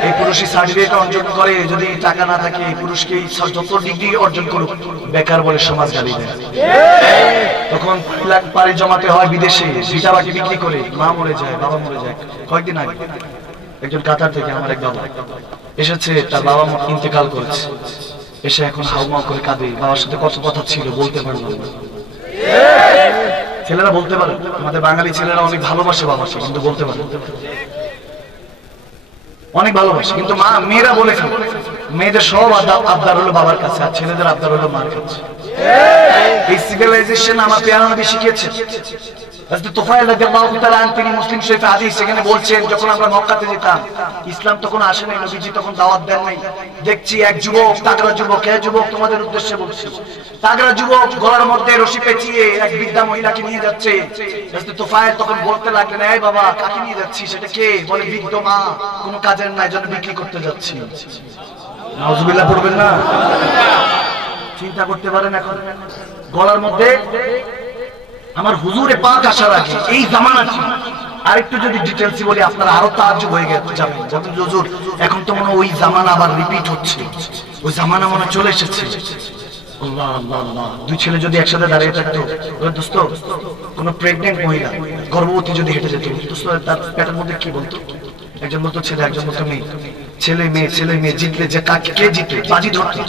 এই পুরুষই সার্টিফিকেট অর্জন করে, যদি টাকা না থাকে পুরুষকে যত ডিগ্রি অর্জন করুক বেকার বলে সমাজ গালি দেয়। তখন পাড়ি জমাতে হয় বিদেশে, ভিটা বাটি বিক্রি করে মা মরে যায়, বাবা মরে যায়। কয়েকদিন আগে একজন কাতার থেকে আমার এক বাবা এসেছে, তার বাবা মা ইন্তেকাল করেছে, এসে এখন হাউমাউ করে কাঁদে। বাবার সাথে কত কথা ছিল বলতে পারলাম না। ছেলেরা বলতে পারে, আমাদের বাঙালি ছেলেরা অনেক ভালোবাসে বাবাকে, কিন্তু বলতে পারে অনেক ভালোবাসে, কিন্তু মা মেয়েরা বলে ফেলে। মেয়েদের সব আবদার হলো বাবার কাছে, আর ছেলেদের আবদার হলো মার কাছে। এই সিভিলাইজেশন আমার পেয়ারা নবী শিখিয়েছেন। তিনি মুসলিম শরীফে হাদিস সেখানে বলছেন, যখন আমরা মক্কাতে যেতাম, ইসলাম তখন আসে নাই, নবীজি তখন দাওয়াত দেন নাই। দেখছি এক যুবক, তাগড়া যুবক, হে যুবক তোমাদের উদ্দেশ্যে বলছি, তাগড়া যুবক গলার মধ্যে রশি পেঁচিয়ে এক বৃদ্ধা মহিলাকে নিয়ে যাচ্ছে। তোফায়েল তখন বলতে লাগলেন, এই বাবা কাকে নিয়ে যাচ্ছি? সেটা কে? বলে বৃদ্ধ মা, কোনো কাজের নাই, জন্য বিক্রি করতে যাচ্ছি। নাউজুবিল্লাহ পড়বেন না? চিন্তা করতে পারেন, এখন গলার মধ্যে আমার হুজুরে পাক আসার আগে এই জামানা ছিল। আরেকটু যদি ডিটেইলসে বলি আপনারা আরো তাজ্জুব হয়ে যাবেন। যখন হুজুর এখন তো মনে ওই জামানা আবার রিপিট হচ্ছে, ওই জামানা মনে চলে এসেছে। আল্লাহ আল্লাহ আল্লাহ, দুই ছেলে যদি একসাথে দাঁড়িয়ে থাকতো, দোস্ত কোন প্রেগন্যান্ট মহিলা গর্ভবতী যদি হেঁটে যেত, দোস্ত তার পেটের মধ্যে কি বলতো? একজন বলতো ছেলে, একজন বলতো মেয়ে। ছেলে মেয়ে, ছেলে মেয়ে জিতলে যে কাকে কে জিতে বাজি ধরতো।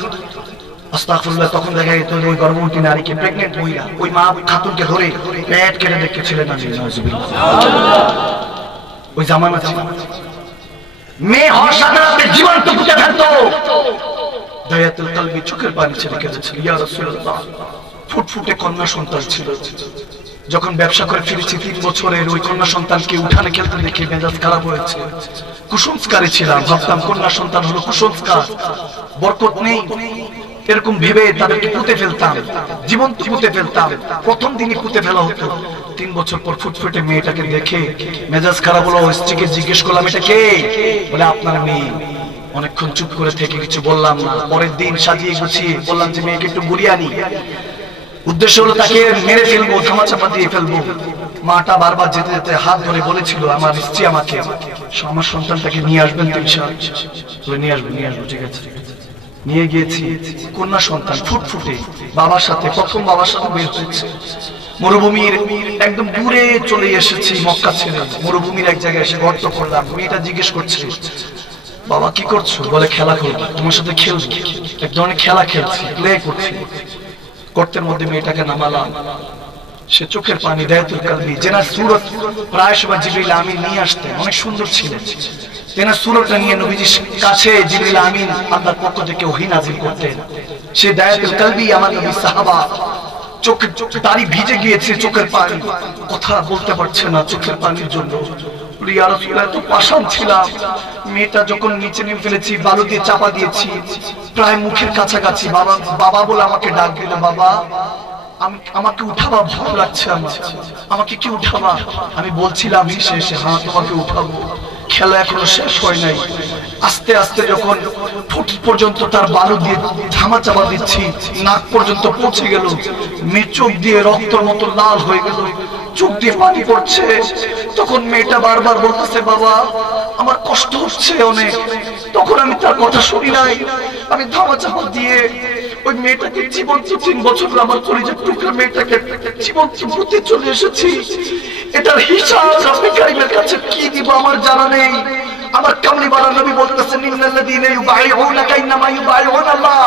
আস্তাগফিরুল্লাহ, তখন দেখা যেত ওই গর্ভবতী নারীকে, প্রেগন্যান্ট মহিলা, ওই মা খাতুনকে ধরে পেট কেটে দেখতে ছেলে না মেয়ে। ওই জামানা ছিল। মেয়ে হওয়ার সাথে সাথে জীবন্ত পুঁতে ফেলতো। দায়াতুল কলবি চোখের পানি ছেড়ে কেঁদেছিল, ইয়া রাসূলুল্লাহ। ফুটফুটে কন্যা সন্তান ছিল। যখন ব্যবসা করে ফিরেছি 3 বছরের, ওই কন্যা সন্তানকে উঠানে খেলতে দেখে মেজাজ খারাপ হয়েছে। কুসংস্কারে ছিলাম, ভাবতাম কন্যা সন্তান হলো কুসংস্কার, বরকত নেই, এরকম ভেবে তাদেরকে পুঁতে ফেলতাম, জীবন্ত পুঁতে ফেলতাম। প্রথম দিনই পুঁতে ফেলা হতো। 3 বছর পর ফুটফুটে মেয়েটাকে দেখে মেজাজ খারাপ হলো। স্ত্রীকে জিজ্ঞেস করলাম, এটা কে? বলে আপনার মেয়ে। অনেকক্ষণ চুপ করে থেকে কিছু বললাম না। পরের দিন সাজিয়ে গুছিয়ে বললাম যে মেয়েকে একটু ঘুরিয়ে আনি। উদ্দেশ্য হলো তাকে মেরে ফেলবো, ধামাচাপা দিয়ে ফেলবো। মাটা বারবার যেতে যেতে হাত ধরে বলেছিল, আমার স্ত্রী আমাকে আমার সন্তানটাকে নিয়ে আসবেন তো ইনশাআল্লাহ। নিয়ে আসবেন, নিয়ে আসবো, ঠিক আছে। নিয়ে গিয়েছি। কন্যা সন্তান ফুটফুটে, বাবার সাথে, প্রথম বাবার সাথে বের হয়েছে। মরুভূমির একদম দূরে চলে এসেছি, মক্কা ছেড়ে মরুভূমির এক জায়গায় এসে গর্ত করলাম। মেয়েটা জিজ্ঞেস করছে, বাবা কি করছো? বলে খেলা করবো, তোমার সাথে খেলবো। এক ধরনের খেলা খেলছি, প্লে করছি। গর্তের মধ্যে মেয়েটাকে নামালাম। সে চোখের পানি, দায়াতুল কলবি, যেনার সুরত প্রায় সময় জিবরিল আমিন নিয়ে আসতেন, অনেক সুন্দর ছিলেন। তেনার সুরতটা নিয়ে নবীজির কাছে জিবরিল আমিন আল্লাহর পক্ষ থেকে ওহী নাযিল করতেন। সে দায়াতুল কলবি আমার নবী সাহাবা, চোখের তারি ভিজে গিয়েছে, চোখের পানি, কথা বলতে পারছে না চোখের পানির জন্য। ইয়া রাসূলুল্লাহ, তো পাষাণ ছিলাম। মেয়েটা যখন নিচে নেমে ফেলেছি, বালু দিয়ে চাপা দিয়েছি, প্রায় মুখের কাছাকাছি। বাবা বাবা বলে আমাকে ডাক দিল, বাবা আমাকে উঠাবা, ভয় লাগছে আমার, আমাকে কি উঠাবা? আমি বলছিলাম হেসে হেসে, হ্যাঁ তোমাকে উঠাবো। খেলা এখনো শেষ হয় নাই। আস্তে আস্তে যখন ফুট পর্যন্ত তার বালু দিয়ে ধামা চাপা দিচ্ছি, নাক পর্যন্ত পৌঁছে গেল। মেয়ে চোখ দিয়ে রক্তের মতো লাল হয়ে গেল, চোখ দিয়ে পানি পড়ছে। তখন মেয়েটা বারবার বলতেছে, বাবা আমার কষ্ট হচ্ছে অনেক। তখন আমি তার কথা শুনি নাই, আমি ধামা চাপা দিয়ে ওই মেয়েটাকে জীবন্ত 3 বছর আমার কলিজার টুকরা মেয়েটাকে জীবন্ত পুঁতে চলে এসেছি। এটার হিসাব রাব্বি কারীমের কাছে কি দিব আমার জানা নেই। আমার কামলিওয়ালা নবী বলতেছেন, ইন্নাল্লাযীনা ইউবাইউনাকা ইন্নামা ইউবাইউনাল্লাহ।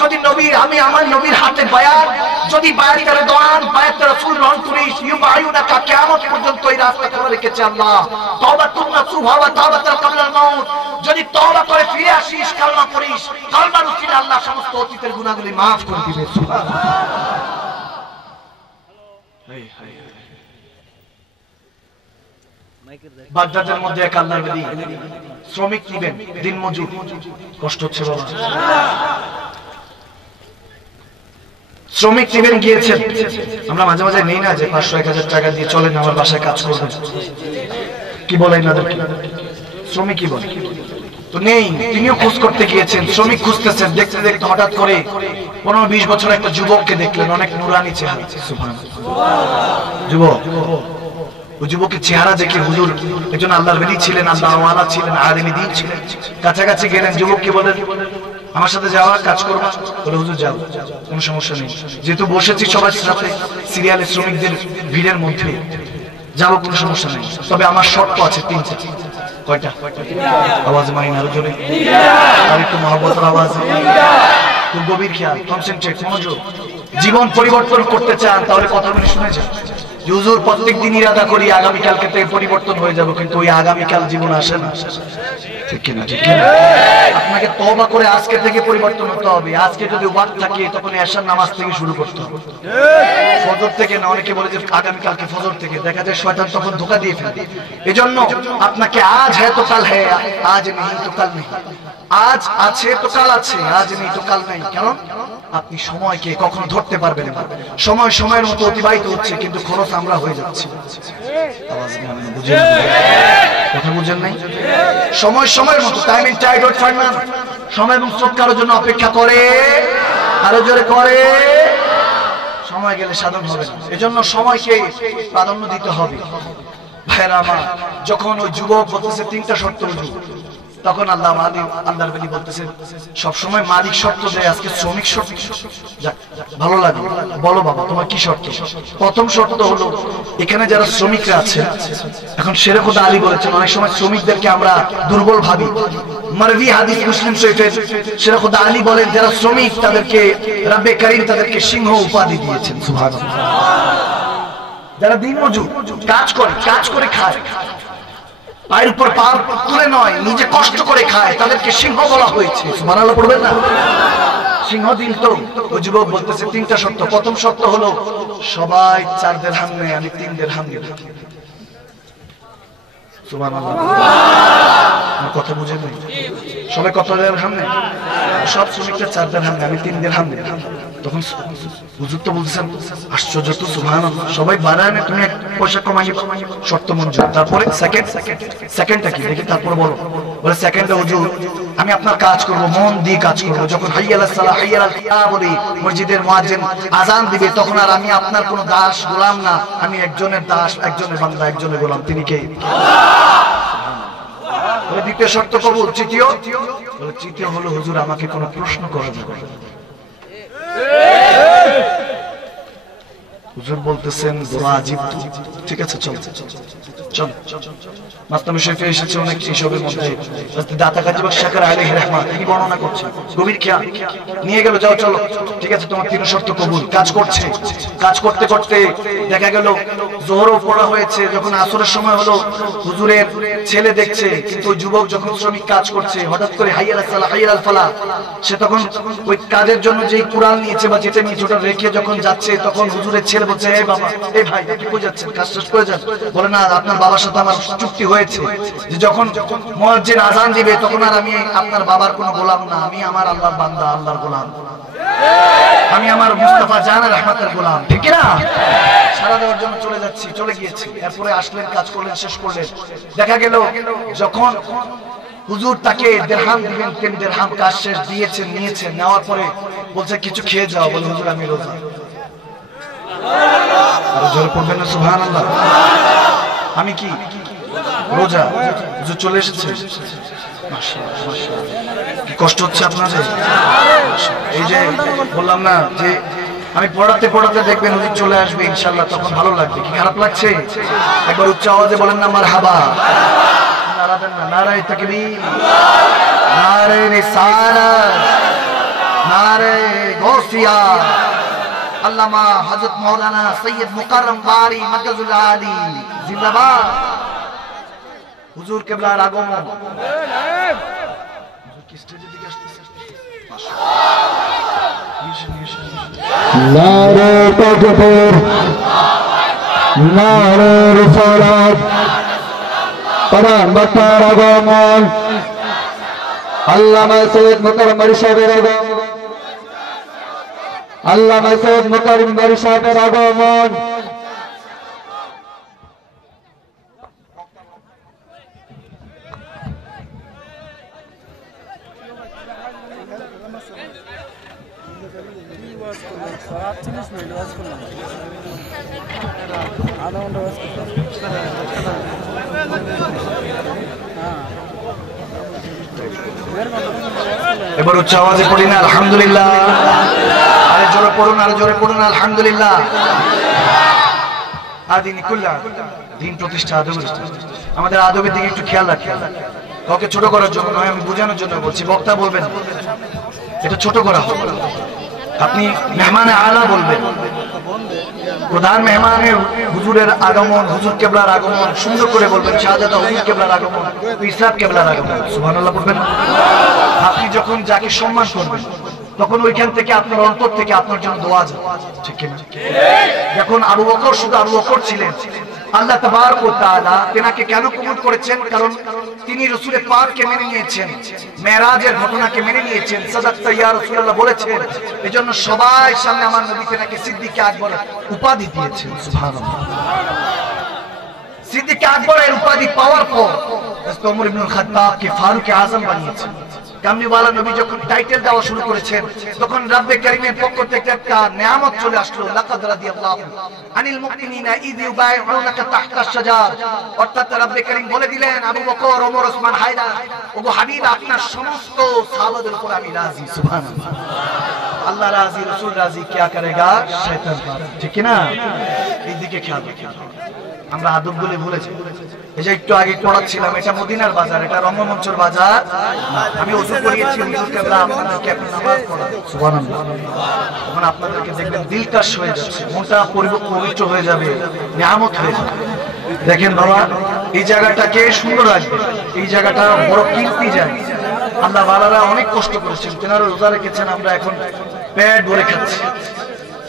যদি নবী, আমি আমার নবীর হাতে বায়াত, যদি বায়াতের দোয়ান, বায়াতের রাসূল গ্রহণ করিস, ইউবাইউনাকা, কিয়ামত পর্যন্ত এই রাস্তা খোলা রেখেছে আল্লাহ। তাওবাতুন নাসুহা ওয়া তাওবাতাল কাবলাল মাউত। যদি তওবা করে ফিরে আসিস, কালমা পড়িস, কালমার উসিলা আল্লাহ সমস্ত অতীতের গুনাহগুলি maaf করে দিবেন। সুবহানাল্লাহ। হায় হায়। বাগদাদের মধ্যে এক আল্লাহর ওলি শ্রমিক নিবেন, দিনমজুর, কষ্ট হচ্ছে বাবা। শ্রমিক নিবেন গিয়েছেন। আমরা মাঝে মাঝে নেই না যে 500-1000 টাকা দিয়ে চলেন আমার বাসায় কাজ করবেন, কি বলে এনাদেরকে? শ্রমিকই বলে। তো নেই, তিনিও খোঁজ করতে গিয়েছেন, শ্রমিক খুঁজতেছেন, দেখতে দেখতে হঠাৎ করে 15-20 বছর একটা যুবককে দেখলেন, অনেক নুরানি চেহারা। যুবক, ওই যুবকের চেহারা দেখে হুজুর, একজন আল্লাহর ওলি ছিলেন, আল্লাহওয়ালা ছিলেন, আলেমে দ্বীন ছিলেন, কাছাকাছি গেলেন, যুবককে বলেন আমার সাথে যাওয়া, কাজ করবা? বলে হুজুর যাও, কোনো সমস্যা নেই, যেহেতু বসেছি সবার সাথে সিরিয়ালের শ্রমিকদের ভিড়ের মধ্যে, যাবো, কোনো সমস্যা নেই, তবে আমার শর্ত আছে 3টা। কয়টা? আওয়াজ মাইন আরো জোরে, আর একটু মহব্বতের আওয়াজ, খুব গভীর খেয়াল, কনসেন্ট্রেট, মনোযোগ। জীবন পরিবর্তন করতে চান তাহলে কথাগুলি শুনে যান। হুজুর প্রত্যেক দিন ইরাদা করি আগামীকালকে থেকে পরিবর্তন হয়ে যাব, কিন্তু ওই আগামীকাল জীবন আসে না। ঠিক কিনা? ঠিক কিনা? আপনাকে তওবা করে আজকে থেকে পরিবর্তন হতে হবে। আজকে যদি ওয়াক্ত থাকে তখন এশার নামাজ থেকে শুরু করতে হবে, ফজর থেকে না। অনেকে বলে যে আগামীকালকে ফজর থেকে, দেখা যায় শয়তান তখন ধোঁকা দিয়ে ফেলে। এজন্য আপনাকে আজ হ্যাঁ তো কাল হ্যাঁ, আজ নেই তো কাল নেই, আজ আছে তো কাল আছে, আজ নেই তো কাল নেই। কারণ আপনি সময়কে কখনো ধরতে পারবেন না। সময় সময়ের মতো অতিবাহিত হচ্ছে, কিন্তু খরচ আমরা হয়ে যাচ্ছি। কথা বুঝেন নাই? সময় সময়ের মতো, time and tide wait for none. সময় এবং স্রোত কারোর জন্য অপেক্ষা করে, আরো জোরে করে। সময় গেলে সাধন হবে না, এজন্য সময়কে প্রাধান্য দিতে হবে। ভাইরা আমার, যখন ওই যুবক বলতেছে 3টা শর্ত হুজুর, তখন আল্লাহ মালিক, আল্লাহর ওলি বলতেছেন সবসময় মালিক শর্ত দেয়, আজকে শ্রমিক শর্ত। যাক, ভালো লাগলো, বলো বাবা তোমার কি শর্ত? প্রথম শর্ত হলো, এখানে যারা শ্রমিকরা আছে, এখন শেরে খোদা আলী বলেছেন অনেক সময় শ্রমিকদেরকে আমরা দুর্বল ভাবি। মারভি হাদিস মুসলিম শরীফের শেরে খোদা আলী বলেন যারা শ্রমিক তাদেরকে রব্বে করিম তাদেরকে সিংহ উপাধি দিয়েছেন। সুবহানাল্লাহ। যারা দিনমজুর, কাজ করে খায়, পায়ের উপর পা তুলে নয়, নিজে কষ্ট করে খায়, তাদেরকে সিংহ বলা হয়েছে। সুবহানাল্লাহ পড়বেন না? সিংহ দিন তো। ওই যুবক বলতেছে 3টা শর্ত। প্রথম শর্ত হলো সবাই 4 দিরহাম নেয়, আমি 3 দিরহাম নেব। সুবহানাল্লাহ। কথা বুঝেন নাই? সবাই কত দিরহাম নেয়? সব শ্রমিকরা 4 দিরহাম নেয়, আমি 3 দিরহাম নেব। তখন হুজুর তো বলতেছেন আশ্চর্য তো, সুবহানাল্লাহ, সবাই বাড়ায় না, তুমি 1 পয়সা কমাই নিবা, শর্ত মঞ্জুর। তারপরে সেকেন্ডটা কি দেখি, তারপরে বলে সেকেন্ডে হুজুর আমি আপনার কাজ করব, মন দিয়ে কাজ করব। যখন হাইয়া আলাস সালাহ হাইয়া আল ফালাহ বলি, মসজিদের মুয়াজ্জিন আযান দিবে, তখন আর আমি আপনার কোনো দাস গোলাম না, আমি একজনের দাস, একজনের বান্দা, একজনের গোলাম। তিনি কে? বলে দ্বিতীয় শর্ত কবুল। তৃতীয় হলো হুজুর আমাকে কোনো প্রশ্ন করা যাবে না। হুজুর বলতেছেন বড় আজীব তো। ঠিক আছে, চল মাসনাবী শরীফে এসেছে অনেক এইসবের মধ্যে দাতা কাজী বাক্স শাকার আলাইহির রাহমাত তিনি বর্ণনা করছেন, গভীর খেয়াল নিয়ে গেল, যাও চলো, ঠিক আছে তোমার 3 শর্ত কবুল। কাজ করছে, কাজ করতে করতে দেখা গেল জোহরও পড়া হয়েছে। যখন আসরের সময় হলো, হুজুরের ছেলে দেখছে, কিন্তু ওই যুবক যখন শ্রমিক কাজ করছে, হঠাৎ করে হাইয়া আলাস সালাহ হাইয়া আল ফালাহ, সে তখন ওই কাজের জন্য যেই কুরআন নিয়েছে বা যেটা নিয়েছে ওটা রেখে যখন যাচ্ছে, তখন হুজুরের ছেলে বলছে এই বাবা, এই ভাই আপনি কই যাচ্ছেন? কাজ শেষ করে যান। বলে না, আপনার বাবার সাথে আমার চুক্তি হয়েছে যে যখন মুয়াজ্জিন আযান দিবে তখন আর আমি আপনার বাবার কোনো গোলাম না, আমি আমার আল্লাহর বান্দা, আল্লাহর গোলাম, আমি আমার মুস্তাফা জান রহমতের গোলাম। ঠিক না? সারা দেওয়ার জন্য চলে গিয়েছি। এরপরে আসলেন, কাজ করলেন, শেষ করলেন। দেখা গেল যখন হুজুর তাকে দিরহাম দিবেন, 3 দিরহাম কাজ শেষ দিয়েছেন, নিয়েছেন, নেওয়ার পরে বলছে কিছু খেয়ে যাও। বলে হুজুর আমি রোজা। আর জোরে পড়বেন না সুবহানাল্লাহ। আমি কি রোজা? হুজুর চলে এসেছে। মাশাআল্লাহ, মাশাআল্লাহ। কি কষ্ট হচ্ছে আপনাদের? এই যে বললাম না যে আমি পড়াতে পড়াতে দেখবেন হুজুর চলে আসবে ইনশাআল্লাহ, তখন ভালো লাগবে। কি খারাপ লাগছে? একবার উচ্চ আওয়াজে বলেন না মারহাবা। নারাদেন না, নারায়ে তাকবীর, নারায়ে রিসালাত, নারায়ে গাউসিয়া। আল্লামা হযরত মাওলানা সৈয়দ মুকাররম বারি মাদদুল আলী জিন্দাবাদ। হুজুর কিবলার আগমন। হুজুর কি স্টেজের দিকে আসতেছে? নারে তাকবীর, নারে রিসালাত, পরান বাতার আগমন, আল্লামা সৈয়দ মুকাররম বারি সাহেবের আগমন, আল্লামা সৈয়দ মুকাররম বারি সাহেবের আগমন। এবার উচ্চ আওয়াজে পড়ি না আলহামদুলিল্লাহ, আরে জোরে পড়ুন, আরে জোরে পড়ুন আলহামদুলিল্লাহ। আদিনিকুল্লাহ, দিন প্রতিষ্ঠা, আদব প্রতিষ্ঠা। আমাদের আদবের দিকে একটু খেয়াল রাখি। কাউকে ছোট করার জন্য নয়, আমি বোঝানোর জন্য বলছি। বক্তা বলবেন এটা ছোট করা হবে, আপনি মেহমানে আলা বলবেন। প্রধান মেহমানের হুজুরের আগমন, হুজুর কেবলার আগমন সুন্দর করে বলবেন। শাহজাদা হুজুর কেবলার আগমন, ইসরাত কেবলার আগমন, সুবহানাল্লাহ বলবেন। আপনি যখন যাকে সম্মান করবেন তখন ওইখান থেকে আপনার অন্তর থেকে আপনার জন্য দোয়া যাবে, ঠিক কিনা? যখন আবু বকর শুধু আবু বকর ছিলেন, আল্লাহ তাবারক ওয়া তাআলা তেনাকে কেন কবুল করেছেন? কারণ তিনি রাসূল পাককে মেনে নিয়েছেন, মেরাজের ঘটনাকে মেনে নিয়েছেন। সাদাকতা ইয়া রাসূলুল্লাহ বলেছেন, এজন্য সবাই সামনে আমার নবী তেনাকে সিদ্দিক আকবর উপাধি দিয়েছেন। সুবহানাল্লাহ। সিদ্দিক আকবরের উপাধি পাওয়ার পর হযরত ওমর ইবনে খাত্তাবকে ফারুক আযম বানিয়েছেন। কামলিওয়ালা নবী যখন টাইটেল দেওয়া শুরু করেছেন তখন রব্বে কারীমের পক্ষ থেকে একটা নিয়ামত চলে আসলো, লাকাদ রাদিয়াল্লাহু আনিল মুমিনিনা ইয ইউবাইউনাকা তাহতা শাজার। অর্থাৎ রব্বে কারীম বলে দিলেন, আবু বকর, ওমর, ওসমান, হায়দার, ওগো হাবিব, আপনার সমস্ত সাহাবাদের উপর আমি রাজি। সুবহানাল্লাহ। আল্লাহ রাজি, রাসূল রাজি, কি করেগা শয়তান, ঠিক না? এই দিকে খেয়াল রাখেন। আমরা আদবগুলো ভুলেছি। এই যে একটু আগে পড়াচ্ছিলাম, এটা মদিনার বাজার, এটা রঙ্গমঞ্চের বাজার। আমি ওযু করিয়েছি, হুজুর কেবলা আপনাদেরকে আপনি নামাজ পড়াবেন। সুবহানাল্লাহ। তখন আপনাদেরকে দেখবেন দিলকাশ হয়ে যাচ্ছে, মনটা পবিত্র হয়ে যাবে, নিয়ামত হয়ে যাবে। দেখেন বাবা, এই জায়গাটাকে সুন্দর রাখবে, এই জায়গাটা বড় কীর্তি যায়। আল্লাহ বালারা অনেক কষ্ট করেছেন, তেনারা রোজা রেখেছেন, আমরা এখন পেট ভরে খাচ্ছি।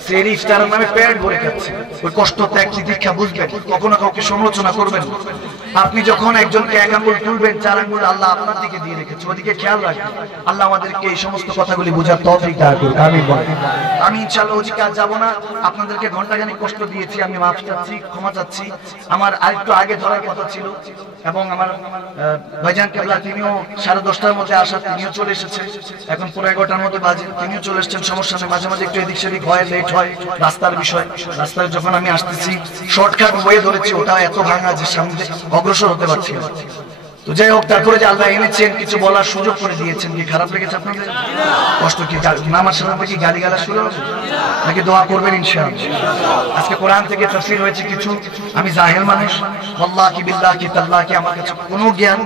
সেরি ইফতারের নামে পেট ভরে খাচ্ছে। ওই কষ্ট ত্যাগ দীক্ষা বুঝবেন, কখনো কাউকে সমালোচনা করবেন। আপনি যখন একজনকে এক আঙ্গুল তুলবেন, 4 আঙ্গুল আল্লাহ আপনার দিকে দিয়ে রেখেছে, ওদিকে খেয়াল রাখবেন। আল্লাহ আমাদেরকে এই সমস্ত কথাগুলি বোঝার তৌফিক দান করুন, আমিন বলেন। আমি ইনশাআল্লাহ ওদিকে আজ যাব না, আপনাদেরকে ঘন্টাখানেক কষ্ট দিয়েছি, আমি মাফ চাচ্ছি, ক্ষমা চাচ্ছি। আমার আরেকটু আগে ধরার কথা ছিল, এবং আমার ভাইজান কেবলা তিনিও 10:30টার মধ্যে আসা, তিনিও চলে এসেছেন। এখন পুরো 11টার মধ্যে বাজে, তিনিও চলে এসেছেন। সমস্যা নেই, মাঝে মাঝে একটু এদিক সেদিক হয়, লেট হয়, রাস্তার বিষয়। রাস্তায় যখন আমি আসতেছি শর্টকাট বয়ে ধরেছি, ওটা এত ভাঙা যে সামনে অগ্রসর হতে পারছি না। তো যাই হোক, তারপরে যে আল্লাহ এনেছেন, কিছু বলার সুযোগ করে দিয়েছেন, কি খারাপ লেগেছে আপনাদের? কষ্ট কি? নামার সাথে কি গালিগালাজ শুরু হবে নাকি দোয়া করবেন ইনশাআল্লাহ? আজকে কোরআন থেকে তাফসীর হয়েছে কিছু। আমি জাহেল মানুষ, আল্লাহি বিল্লাহি তাআলাহি, আমার কাছে কোনো জ্ঞান।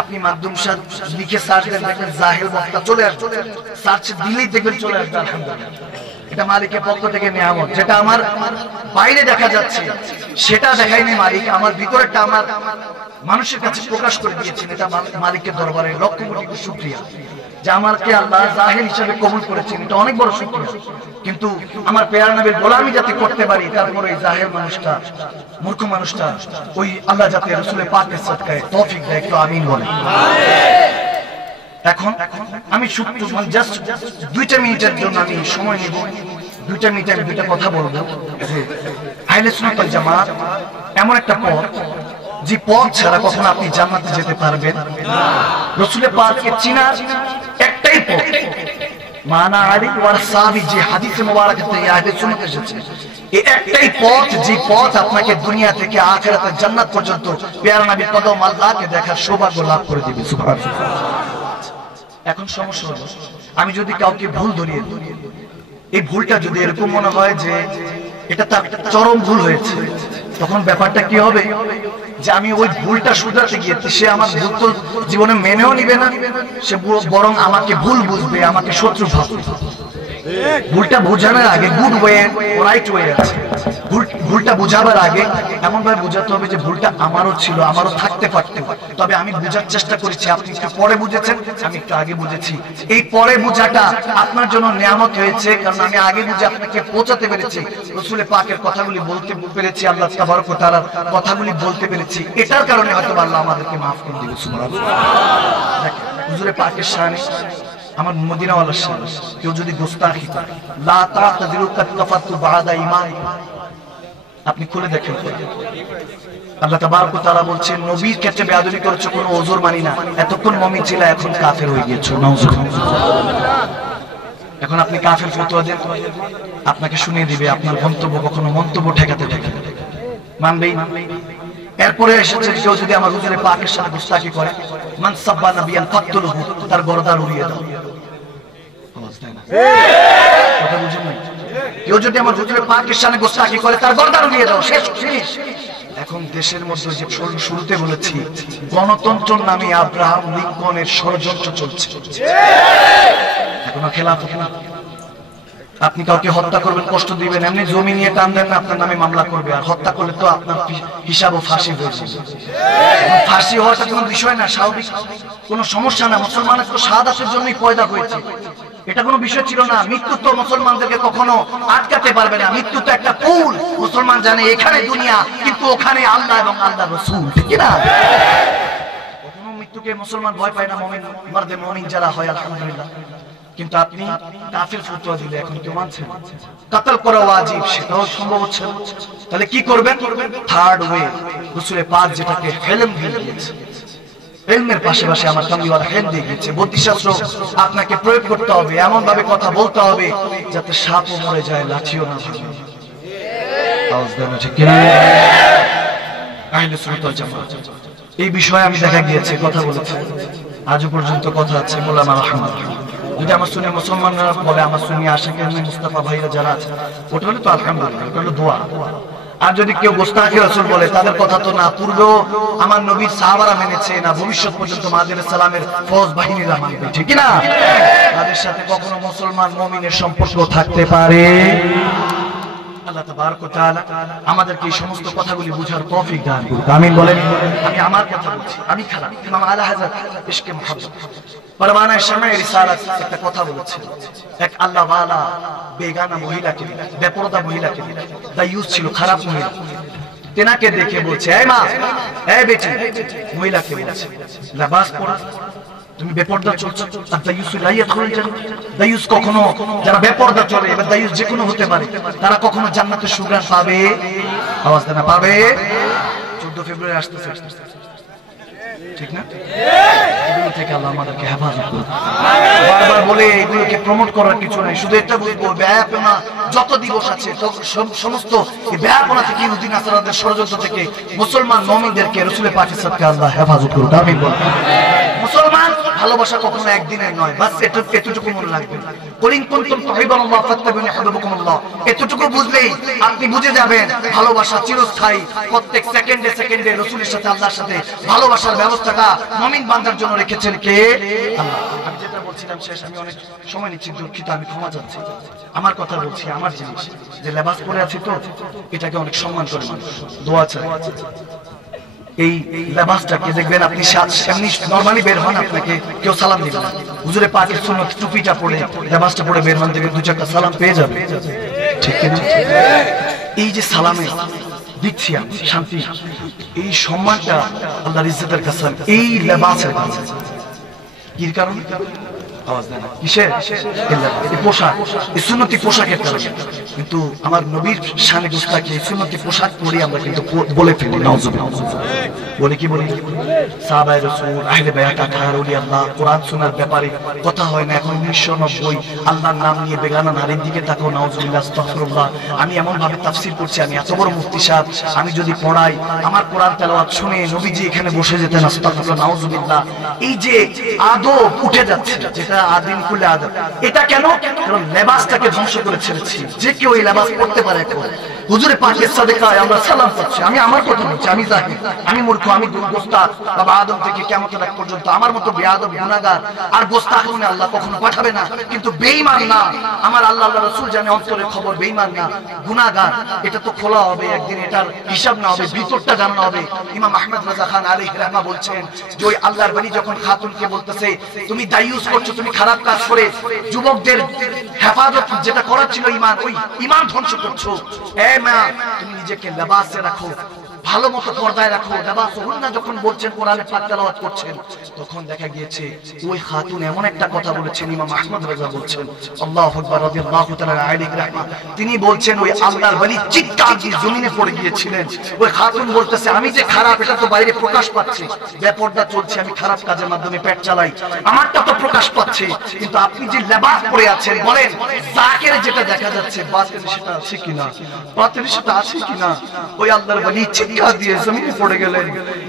আপনি মাধ্যম সাদ লিখে সার্চ দেন, দেখবেন জাহেল বক্তা চলে আসবে, সার্চ দিলেই দেখবেন চলে আসবে। আলহামদুলিল্লাহ, এটা মালিকের পক্ষ থেকে নিয়ামত। যেটা আমার বাইরে দেখা যাচ্ছে সেটা দেখায়নি মালিক, আমার ভিতরেরটা আমার মানুষের কাছে প্রকাশ করে দিয়েছেন। এটা মালিকের দরবারে লক্ষ কোটি শুকরিয়া যে আমাকে আল্লাহ জাহিল হিসেবে কবুল করেছেন, এটা অনেক বড় শুকরিয়া। কিন্তু আমার প্যারা নবীর গোলামি যাতে করতে পারি, তারপরে এই জাহিল মানুষটা, মূর্খ মানুষটা, ওই আল্লাহ যাতে রাসূলের পাকের সাদকায় তৌফিক দেয়, একটু আমিন বলেন। এখন আমি জাস্ট 2টা মিনিটের জন্য আমি সময় নেব, 2টা মিনিটে আমি 2টা কথা বলবো। আহলে সুন্নাত ওয়াল জামাত এমন একটা পথ, যে পথ ছাড়া কখনো আপনি জান্নাতে যেতে পারবেন না। রাসূলের পাককে চিনার একটাই পথ, মানা আলী ওয়ার সাহাবী, যে হাদিসে মুবারাকাতে আহলে সুন্নাত এসেছে, এই একটাই পথ, যে পথ আপনাকে দুনিয়া থেকে আখিরাতের জান্নাত পর্যন্ত প্যারা নবীর কদম আল্লাহকে দেখার সৌভাগ্য লাভ করে দিবে। সুবহানাল্লাহ। এখন সমস্যা হলো, আমি যদি কাউকে ভুল ধরিয়ে দিই, এই ভুলটা যদি এরকম মনে হয় যে এটা তার চরম ভুল হয়েছে, তখন ব্যাপারটা কি হবে যে আমি ওই ভুলটা শুধরাতে গিয়েছি, সে আমার ভুল তো জীবনে মেনেও নিবে না, সে বরং আমাকে ভুল বুঝবে, আমাকে শত্রু ভাববে। ভুলটা বোঝানোর আগে গুড ওয়ে ও রাইট ওয়ে আছে। ভুলটা বোঝাবার আগে এমন ভাবে বোঝাতে হবে যে ভুলটা আমারও ছিল, আমারও থাকতে পারত, তবে আমি বোঝার চেষ্টা করেছি। আপনি একটু পরে বুঝেছেন, আমি একটু আগে বুঝেছি। এই পরে বোঝাটা আপনার জন্য নিয়ামত হয়েছে, কারণ আমি আগে বুঝে আপনাকে পৌঁছাতে পেরেছি, রাসূলের পাকের কথাগুলি বলতে পেরেছি, আল্লাহ তাবারক ওয়া তাআলার কথাগুলি বলতে পেরেছি। এটার কারণে হয়তো আল্লাহ আমাদেরকে মাফ করে দিবে। সুবহানাল্লাহ। দেখেন হুজুরে পাকের শানে, আমার মদিনাওয়ালার শান, কেউ যদি গোস্তাখি করে, লা তা'তাযিরু কাদ কাফারতু বা'দা ঈমানিকুম, আপনি খুলে দেখেন, আল্লাহ তাবারক ওয়া তাআলা বলছেন, নবীর ক্ষেত্রে বেয়াদবি করেছো, কোনো ওযর মানি না, এতক্ষণ মুমিন ছিল, এখন কাফের হয়ে গিয়েছো। নাউযুবিল্লাহ। এখন আপনি কাফের ফতোয়া দেন, আপনাকে শুনিয়ে দিবে, আপনার গন্তব্য কখনো মন্তব্য ঠেকাতে মানবেই না। এরপরে এসেছে কেউ যদি আমার হুজুরে পাকের সাথে গুস্তাখি করে, মান সাব্বা নাবিয়ান ফাকতুলহু, তার গর্দান উড়িয়ে দাও। কথা বুঝুন না? কেউ যদি আমার হুজুরে পাকের সাথে গুস্তাখি করে, তার গর্দান উড়িয়ে দাও, শেষ শেষ। এখন দেশের মধ্যে যে শুরুতে বলেছি, গণতন্ত্রের নামে আব্রাহাম লিঙ্কনের ষড়যন্ত্র চলছে। এখনো খেলাফত না। আপনি কাউকে হত্যা করবেন, কষ্ট দিবেন, এমনি জমি নিয়ে টান দেন না, আপনার নামে মামলা করবে, আর হত্যা করলে তো আপনার হিসাব ও ফাঁসি হয়েছে। ফাঁসি হওয়াটা কোনো বিষয় না, স্বাভাবিক কোনো সমস্যা না। মুসলমানের তো শাহাদাতের জন্যই পয়দা হয়েছে, এটা কোনো বিষয় ছিল না। মৃত্যু তো মুসলমানদেরকে কখনো আটকাতে পারবে না। মৃত্যু তো একটা পুল, মুসলমান জানে এখানে দুনিয়া, কিন্তু ওখানে আল্লাহ এবং আল্লাহ রাসূল, ঠিক না? কখনো মৃত্যুকে মুসলমান ভয় পায় না, মুমিন মারদে মুমিন যারা হয় আলহামদুলিল্লাহ। কিন্তু আপনি কাফির ফতোয়া দিলে এখন কেউ মানছে না, কতল করা ওয়াজিব, সেটাও সম্ভব হচ্ছে না। তাহলে কি করবেন? থার্ড ওয়ে, রাসূলের পাক যেটাকে হেলম দিয়েছে, ইলমের পাশাপাশি আমার কামলিওয়ালা হেল দিয়ে গেছে। বুদ্ধিশাস্ত্র আপনাকে প্রয়োগ করতে হবে, এমন ভাবে কথা বলতে হবে যাতে সাপও মরে যায়, লাঠিও না ভাঙে। আওয়াজ দেন ঠিক কি না? আহলে সুন্নাত ওয়াল জামাত এই বিষয়ে আমি দেখা গিয়েছে কথা বলেছে, আজও পর্যন্ত কথা আছে। বললাম আলহামদুলিল্লাহ। যদি আমার সুন্নি মুসলমানরা বলে, আমার সুন্নি আশিক মুস্তাফা ভাইরা যারা আছে, ওটা হলে তো আলহামদুলিল্লাহ, ওটা হলো দোয়া। আর যদি কেউ গোস্তাখি রাসূল বলে, তাদের কথা তো না পূর্বেও আমার নবীর সাহাবারা মেনেছে, না ভবিষ্যৎ পর্যন্ত মাহদি আলাইহিস সালামের ফৌজ বাহিনীরা মানবে, ঠিক না? তাদের সাথে কখনো মুসলমান মুমিনের সম্পর্ক থাকতে পারে? আল্লাহ তাবারক ওয়া তাআলা আমাদেরকে এই সমস্ত কথাগুলি বুঝার তৌফিক দান করুন, আমিন বলেন। আমি আমার কথা বলছি, আমি খারাপ। ইমাম আলা হযরত ইশকে মুহাব্বত পরওয়ানা শামে রিসালাত একটা কথা বলেছে। এক আল্লাহ ওয়ালা বেগানা মহিলাকে, বেপরদা মহিলাকে, দায়ুস ছিল, খারাপ মহিলা, তেনাকে দেখে বলছে, এই মা, এই বেটি, মহিলাকে বলছে, লিবাস পরা, তুমি বেপরদা চলছো। আর দায়ুস লা ইয়াদখুলুল জান্নাত, দায়ুস কখনো, যারা বেপরদা চলে, এবার দায়ুস যে কোনো হতে পারে, তারা কখনো জান্নাতের সুগ্রাণ পাবে? আওয়াজ দেন, পাবে? 14 ফেব্রুয়ারি আসতেছে, ঠিক না? এগুলো থেকে আল্লাহ আমাদেরকে হেফাজত করুন। বারবার বলে এগুলোকে প্রমোট করার কিছু নাই, শুধু এটা বলবো, ব্যাপনা যত দিবস আছে সমস্ত এই ব্যাপনা থেকে, ইহুদি নাসারাদের ষড়যন্ত্র থেকে মুসলমান মুমিনদেরকে রাসূলের পাকের সাথে আল্লাহ হেফাজত করুন, আমিন বলুন। মুসলমান ভালোবাসা কখনো একদিনের নয়, বাস এতটুকু মনে রাখবেন। কুলিন কুনতুম তুহিব্বুনাল্লাহ ফাত্তাবিউনি ইউহিব্বুকুমুল্লাহ, এতটুকু বুঝলেই আপনি বুঝে যাবেন ভালোবাসা চিরস্থায়ী। প্রত্যেক সেকেন্ডে সেকেন্ডে রাসূলের সাথে, আল্লাহর সাথে ভালোবাসার ব্যবস্থাটা মুমিন বান্দার জন্য রেখেছেন কে? আল্লাহ। আমি যেটা বলছিলাম শেষ, আমি অনেক সময় নিচ্ছি, দুঃখিত, আমি ক্ষমা চাচ্ছি। আমার কথা বলছি, আমার জিনিস যে লেবাস পরে আছি তো, এটাকে অনেক সম্মান করে মানুষ দোয়া চায়। এই লেবাসটাকে দেখবেন আপনি এমনি নরমালি বের হন, আপনাকে কেউ সালাম দিবে না। হুজুরে পাকের সুন্নাত টুপিটা পরে, লেবাসটা পরে বের হন, দেখবেন 2-4টা সালাম পেয়ে যাবে, ঠিক কি না? এই যে সালামে দিচ্ছি আমি শান্তি, এই সম্মানটা আল্লাহর ইজ্জতের কাছে এই লেবাসের কাছে। কি কারণ? আওয়াজ দেন, কিসের? এই পোশাক, এই সুন্নতি পোশাকের কারণে। কিন্তু আমার নবীর শানে গুস্তাখি, এই সুন্নতি পোশাক পরে আমরা কিন্তু বলে ফেলি নাউজুবিল্লাহ। বলে কি বলি? সাহাবায়ে রাসূল, আহলে বায়াত, আঠার ওলি আল্লাহ, কোরআন শোনার ব্যাপারে কথা হয় না। এখন 1990 আল্লাহর নাম নিয়ে বেগানা নারীর দিকে তাকাও, নাউজুবিল্লাহ, আস্তাগফিরুল্লাহ। আমি এমন ভাবে তাফসীর করছি, আমি এত বড় মুফতি সাহেব, আমি যদি পড়াই, আমার কোরআন তেলাওয়াত শুনে নবীজি এখানে বসে যেতেন, আস্তাগফিরুল্লাহ, নাউজুবিল্লাহ। এই যে আদব উঠে যাচ্ছে, যেটা আদিম কুলে আদব, এটা কেন? কারণ লেবাসটাকে ধ্বংস করে ছেড়েছি। যে কেউ এই লেবাস পড়তে পারে। এখন হুজুরে পাকের সাদেকায় আমরা সালাম করছি, আমি আমার কথা বলছি, আমি জানি, আমি মূর্খ, আমি গোস্তাখ। বাবা আদম থেকে কিয়ামতের আগ পর্যন্ত আমার মতো বেয়াদব গুনাহগার আর গোস্তাখ মনে আল্লাহ কখনো পাঠাবে না। কিন্তু বেঈমান না, আমার আল্লাহ, আল্লাহ রাসূল জানে অন্তরের খবর, বেঈমান না, গুনাহগার। এটা তো খোলা হবে একদিন, এটার হিসাব না হবে, ভিতরটা জানা হবে। ইমাম আহমদ রাজা খান আলাইহিস রাহমা বলছেন যে ওই আল্লাহর বলি যখন খাতুনকে বলতেছে, তুমি দায়ুস করছো, তুমি খারাপ কাজ করে যুবকদের হেফাজত যেটা করার ছিল ইমান, ওই ইমান ধ্বংস করছো। এ মা, তুমি নিজেকে লেবাসে রাখো, ভালো মতো পর্দায় রাখো। লিবাসুহুন্না যখন বলছেন কোরআনে পাক তেলাওয়াত করছেন, তখন দেখা গিয়েছে ওই খাতুন এমন একটা কথা বলেছেন, ইমাম আহমদ রাজা বলছেন, আল্লাহু আকবার রাদিয়াল্লাহু তাআলা আলাইহি রাহমা, তিনি বলছেন ওই আল্লাহর ওলি চিৎকার দিয়ে জমিনে পড়ে গিয়েছিলেন। ওই খাতুন বলতেছে, আমি যে খারাপ এটা তো বাইরে প্রকাশ পাচ্ছে, বেপরদা চলছে, আমি খারাপ কাজের মাধ্যমে পেট চালাই, আমারটা তো প্রকাশ পাচ্ছে, কিন্তু আপনি যে লেবাস পরে আছেন, বলেন জাকের যেটা দেখা যাচ্ছে বাতিল সেটা আছে কিনা, বাতিল সেটা আছে কিনা। ওই আল্লাহর ওলি চিৎকার দিয়ে জমিনে পড়ে গেলেন।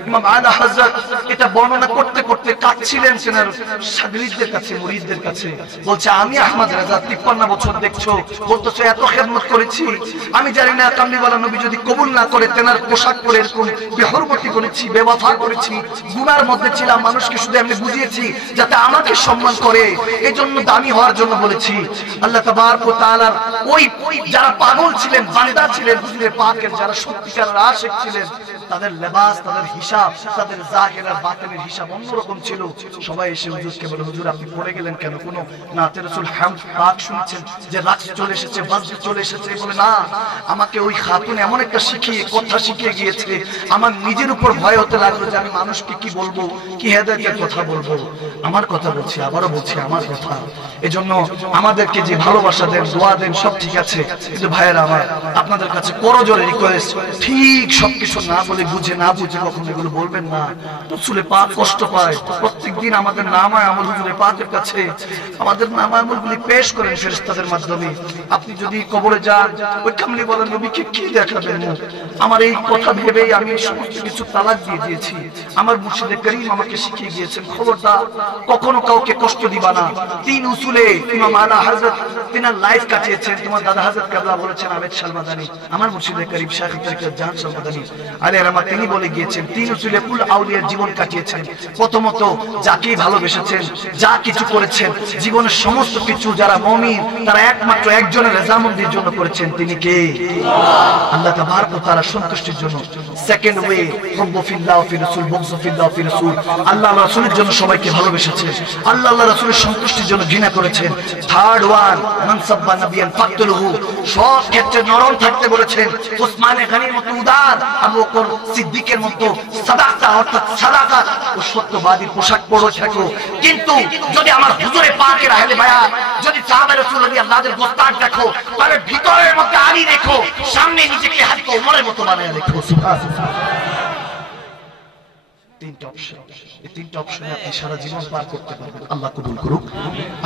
ইমাম আলা হযরত এটা বর্ণনা করতে করতে কাঁদছিলেন সেনার শাগিরদের কাছে, মুরিদদের কাছে, বলছে আমি আহমদ রাজা 53 বছর দেখছো, বলতেছো এত খেদমত করেছি, আমি জানি না কামলিওয়ালা নবী যদি কবুল না করে তেনার পোশাক পরে এরকম বেহরমতি করেছি, বেওয়াফা করেছি, গুনার মধ্যে ছিলাম, মানুষকে শুধু এমনি বুঝিয়েছি যাতে আমাকে সম্মান করে, এজন্য দামি হওয়ার জন্য বলেছি। আল্লাহ তাবারক ওয়া তাআলার ওই যারা পাগল ছিলেন, বান্দা ছিলেন, হুজুরে পাকের যারা সত্যিকার আশিক ছিলেন, তাদের লেবাস, তাদের হিসাব, তাদের জাহির আর বাতিনের হিসাব অন্যরকম ছিল। সবাই এসে হুজুরকে বলে, হুজুর আপনি পড়ে গেলেন কেন? কোনো নাতে রাসূল হামদ পাক শুনছেন যে রাত চলে এসেছে, বাজে চলে এসেছে? বলে না, আমাকে ওই খাতুন এমন একটা শিখিয়ে কথা শিখিয়ে গিয়েছে, আমার নিজের উপর ভয় হতে লাগলো যে আমি মানুষকে কি বলবো, কি হেদায়েতের কথা বলবো। আমার কথা বলছি, আবারও বলছি, আমার কথা। এজন্য আমাদেরকে যে ভালোবাসা দেন, দোয়া দেন, সব ঠিক আছে, কিন্তু ভাইয়েরা আমার, আপনাদের কাছে করজোরে রিকোয়েস্ট, ঠিক সবকিছু না বলে, বুঝে না বুঝে কখনো এগুলো বলবেন না। রাসূলে পাক কষ্ট পায়। প্রত্যেকদিন আমাদের নামায় আমল হুজুরে পাকের কাছে আমাদের নামায় আমলগুলি পেশ করেন ফেরেশতাদের মাধ্যমে। আপনি যদি কবরে যান, ওই কামলি বলেন নবীকে কি দেখাবেন? আমার এই কথা ভেবেই আমি সমস্ত কিছু তালাক দিয়ে দিয়েছি। আমার মুর্শিদে করিম আমাকে শিখিয়ে গিয়েছেন, খবরদার কখনো কাউকে কষ্ট দিবা না। 3 উসুলে ইমাম আলা হযরত তিনার লাইফ কাটিয়েছেন। তোমার দাদা হযরত কেবলা বলেছেন, আবেদ শালমাদানি, আমার মুর্শিদে করিম শাইখ তরিকত জান শালমাদানি আলাইহির রহমাত, তিনি বলে গিয়েছেন 3 উসুলে কুল আউলিয়ার জীবন কাটিয়েছেন। প্রথমত যাকে ভালোবেসেছেন, যা কিছু করেছেন, জীবনের সমস্ত কিছু যারা মুমিন তারা একমাত্র একজনের রাজামন্দির জন্য করেছেন, তিনি কে? আল্লাহ তাবারক ওয়া তাআলা সন্তুষ্টির জন্য। সেকেন্ড ওয়ে, হুব্বু ফিল্লাহ ওয়া ফি রাসূল, বুগযু ফিল্লাহ ওয়া ফি রাসূল, আল্লাহ আল্লাহ রাসূলের জন্য সবাইকে ভালোবেসেছেন, আল্লাহ আল্লাহ রাসূলের সন্তুষ্টির জন্য ঘৃণা করেছেন। থার্ড ওয়ান, মান সাব্বা নাবিয়ান ফাকতুলহু, সব ক্ষেত্রে নরম থাকতে বলেছেন। উসমানে গনির মতো উদার, আবু বকর সিদ্দিকের মতো সাদাকা অর্থাৎ সাদাকা ও সত্যবাদীর পোশাক পরে থাকো। কিন্তু যদি আমার হুজুরে পাকের আহলে বায়াত, যদি সাহাবা রাসূল রাদিয়াল্লাহু গোস্তাক দেখো, তাহলে ভিতরের মধ্যে আলী দেখো, সামনে নিজেকে হাতে ওমরের মতো বানায় দেখো। সুবহানাল্লাহ। 3টা অপশন, এই 3টা অপশনে আপনি সারা জীবন পার করতে পারবেন। আল্লাহ কবুল করুক।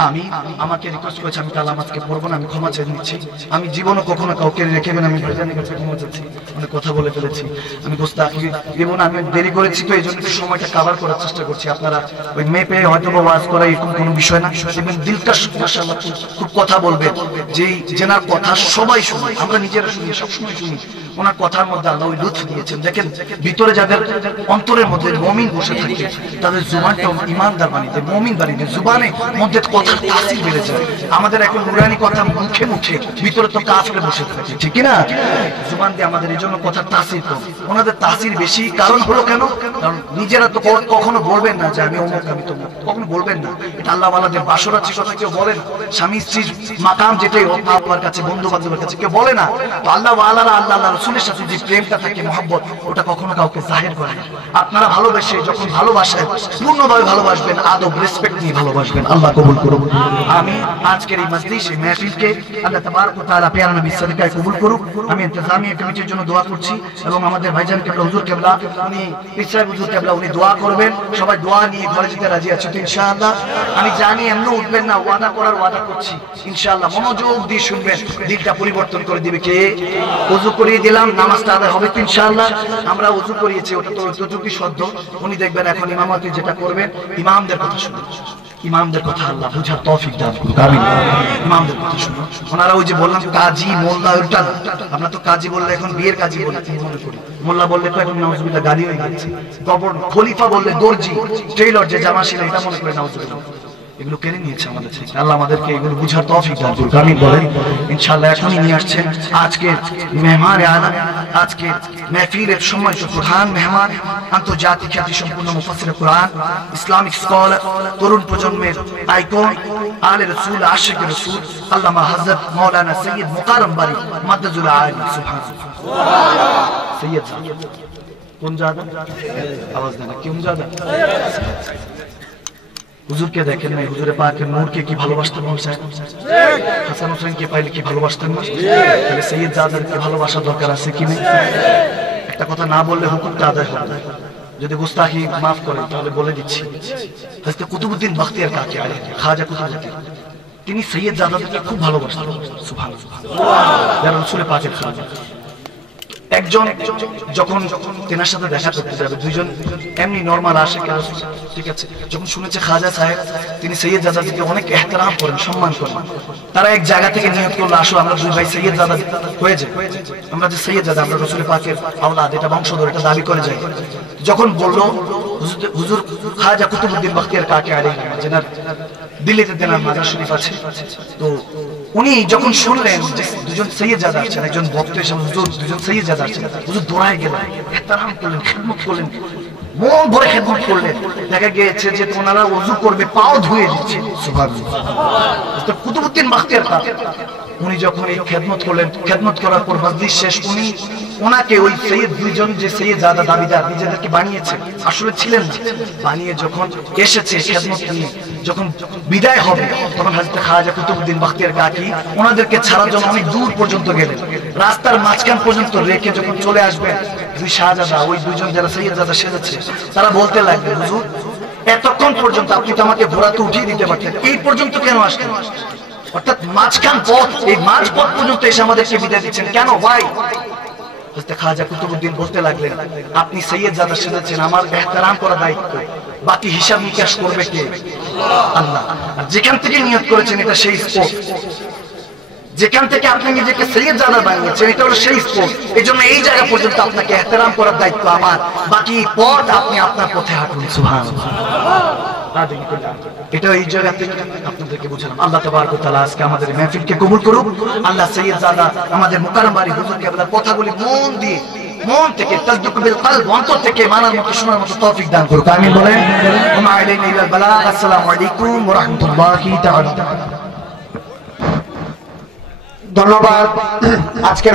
আমি আমাকে রিকোয়েস্ট করেছি, আমি কালাম আজকে পড়বো না, আমি ক্ষমা চেয়ে নিচ্ছি। আমি জীবনে কখনো কাউকে রেখেবেন, আমি ভাইজানের কাছে ক্ষমা চাচ্ছি, অনেক কথা বলে ফেলেছি, আমি গোস্তাখি জীবন আমি দেরি করেছি, তো এই জন্য সময়টা কভার করার চেষ্টা করছি। আপনারা ওই মেপে হয়তো ওয়াজ করা এরকম কোনো বিষয় না, এবং দিলকাশ মাশাআল্লাহ খুব কথা বলবেন, যেই জেনার কথা সবাই শুনি, আমরা নিজেরা শুনি, সবসময় শুনি। ওনার কথার মধ্যে আল্লাহ ওই লুৎফ দিয়েছেন। দেখেন ভিতরে যাদের অন্তরের মধ্যে মুমিন বসে থাকে, তাদের জুবানটা ইমানদার বানিয়ে দেয়, মুমিন বানিয়ে দেয়, জুবানে মধ্যে কথার তাসির বেড়ে যায়। আমাদের এখন নুরানি কথা মুখে মুখে, ভিতরে তো কাফের বসে থাকে, ঠিক না? জুবান দিয়ে আমাদের এই জন্য কথার তাসির কম, ওনাদের তাসির বেশি। কারণ হলো কেন? কারণ নিজেরা তো কখনো বলবেন না যে আমি অমুক, আমি তো কখনো বলবেন না। এটা আল্লাহ ওয়ালাদের বাসর আছে, কথা কেউ বলেন, স্বামী স্ত্রীর মাকাম যেটাই হোক, আপনার কাছে, বন্ধু বান্ধবের কাছে কেউ বলে না। তো আল্লাহ ওয়ালারা আল্লাহ রাসূলের সাথে যে প্রেমটা থাকে, মহব্বত, ওটা কখনো কাউকে জাহির করে না। আপনারা ভালোবেসে যখন ভালোবাসেন, পূর্ণভাবে ভালোবাসবেন, আদব রেসপেক্ট নিয়ে ভালোবাসবেন। আল্লাহ কবুল করুক। আমি আজকের এই মজলিস, এই মাহফিলকে আল্লাহ তাবারক ওয়া তাআলা প্যারা নবীর সাদকায় কবুল করুক। আমি ইন্তেজামিয়া কমিটির জন্য দোয়া করছি, এবং আমাদের ভাইজান কেবলা হুজুর কেবলা, উনি ইসরাইল হুজুর কেবলা, উনি দোয়া করবেন। সবাই দোয়া নিয়ে ঘরে যেতে রাজি আছে তো ইনশাআল্লাহ? আমি জানি এমনি উঠবেন না, ওয়াদা করার ওয়াদা করছি ইনশাআল্লাহ। মনোযোগ দিয়ে শুনবেন, দিলটা পরিবর্তন করে দিবে কে? ওযু করিয়ে দিলাম, নামাজটা আদায় হবে তো ইনশাআল্লাহ। আমরা ওযু করিয়েছি, ওটা তো যতটুকু সদ্য, উনি দেখবেন এখন ইমামতি যেটা করবেন, ইমামদের কথা শুনুন, ইমামদের কথা আল্লাহ বুঝার তৌফিক দান করুন, আমিন। ইমামদের কথা শুনুন। ওনারা ওই যে বললাম কাজী মোল্লা, ওটা না, আমরা তো কাজী বললে এখন বিয়ের কাজী বলি, মনে করি। মোল্লা বললে তো এখন নাউজুবিল্লাহ গালি হয়ে গেছে। গভর্নর, খলিফা বললে দর্জি, টেইলর যে জামা সেলাই, এটা মনে করে নাউজুবিল্লাহ। এগুলো কেড়ে নিয়েছে আমাদের থেকে। আল্লাহ আমাদেরকে এগুলো বুঝার তৌফিক দান করুন, আমিন বলেন ইনশাআল্লাহ। এখনই নিয়ে আসছেন আজকে মেহমান আলম, আজকে মাহফিলের সময় প্রধান মেহমান, আন্তর্জাতিক খ্যাতি সম্পন্ন মুফাসসির কোরআন, ইসলামিক স্কলার, তরুণ প্রজন্মের আইকন, আলে রাসূল, আশিকে রাসূল, আল্লামা হযরত মাওলানা সৈয়দ মুকাররম বারী মাদ্দাজুল আলী, সুবহানাল্লাহ। সৈয়দ কোন জাদা? আওয়াজ দেন, কোন জাদা? হুজুরকে দেখেন নাই, হুজুরে পাকের নূরকে কি ভালোবাসতেন না? হাসান হোসেনকে পাইলে কি ভালোবাসতেন না? তাহলে সৈয়দ জাদারকে ভালোবাসার দরকার আছে কি নেই? একটা কথা না বললে হুকুমটা আদায় হবে না। যদি গুস্তাখি মাফ করেন তাহলে বলে দিচ্ছি, হযরত কুতুবউদ্দিন বখতিয়ার কাকি আলী খাজা কুতুবউদ্দিন, তিনি সৈয়দ জাদাকে খুব ভালোবাসতেন। সুবহানাল্লাহ, যারা রাসূলের পাকের খাজা। একজন যখন তেনার সাথে দেখা করতে যাবে, দুইজন এমনি নরমাল আসে, ঠিক আছে, যখন শুনেছে খাজা সাহেব তিনি সৈয়দ জাদাকে অনেক ইহতিরাম করেন, সম্মান করেন, তারা এক জায়গা থেকে নিয়ত করলো, আসো আমরা দুই ভাই সৈয়দ জাদা হয়ে যাই, আমরা যে সৈয়দ জাদা, আমরা রাসূলের পাকের আওলাদ, এটা বংশধর, এটা দাবি করে যাই। যখন বললো হুজুর খাজা কুতুবউদ্দিন বখতিয়ার কাকি আলী, যেনার দিল্লিতে তেনার মাজার শরীফ আছে, তো উনি যখন শুনলেন যে দুজন সৈয়দ জাদা আছেন, একজন ভক্ত এসে হুজুর দুজন সৈয়দ জাদা আছেন, হুজুর দৌড়ায় গেলেন, ইহতিরাম করলেন, খিদমত করলেন, মন ভরে খিদমত করলেন। দেখা গিয়েছে যে ওনারা ওযু করবে, পাও ধুয়ে দিচ্ছে। সুবহানাল্লাহ, তো কুতুবউদ্দিন বখতিয়ার কাকি উনি যখন এই খেদমত করলেন, খেদমত করার পর মজলিস শেষ, উনি ওনাকে ওই সৈয়দ দুইজন যে সৈয়দ জাদা দাবিদার নিজেদেরকে বানিয়েছে, আসলে ছিলেন না, বানিয়ে যখন এসেছে খেদমত নিয়ে, যখন বিদায় হবে, তখন হযরত খাজা কুতুবউদ্দিন বখতিয়ার কাকি ওনাদেরকে ছাড়ার জন্য অনেক দূর পর্যন্ত গেলেন। রাস্তার মাঝখান পর্যন্ত রেখে যখন চলে আসবেন, দুই শাহজাদা, ওই দুইজন যারা সৈয়দ জাদা সেজেছে, তারা বলতে লাগলেন, হুজুর এতক্ষণ পর্যন্ত আপনি তো আমাকে ঘোড়াতে উঠিয়ে দিতে পারতেন, এই পর্যন্ত কেন আসলেন? অর্থাৎ মাঝখান পথ, এই মাঝ পথ পর্যন্ত এসে আমাদেরকে বিদায় দিচ্ছেন কেন? ভাই হযরত খাজা কুতুবউদ্দিন বলতে লাগলেন, আপনি সৈয়দ জাদা সেজেছেন, আমার ইহতিরাম করা দায়িত্ব, বাকি হিসাব নিকাশ করবে কে? আল্লাহ। আর যেখান থেকে নিয়ত করেছেন এটা সেই স্পট, যেখান থেকে আপনি নিজেকে সৈয়দ জাদা বানিয়েছেন এটা হলো সেই স্পট, এই জন্য এই জায়গা পর্যন্ত আপনাকে ইহতিরাম করার দায়িত্ব আমার, বাকি পথ আপনি আপনার পথে হাঁটুন। সুবহানাল্লাহ, এটা এই জায়গা থেকে আপনাদেরকে বুঝালাম। আল্লাহ তাবারক ওয়া তাআলা আজকে আমাদের মাহফিলকে কবুল করুক। আল্লাহ সৈয়দ জাদা আমাদের মুকাররম বাড়ি হুজুর কেবলার কথাগুলি মন দিয়ে, মন থেকে, তাসদুক বিল কলব, অন্তর থেকে মানার মতো, শোনার মতো তৌফিক দান করুক। আমিন বলেন। ওয়া আলাইনা ইলাল বালাগ। আসসালামু আলাইকুম ওয়া রাহমাতুল্লাহি তাআলা। ধন্যবাদ। আজকের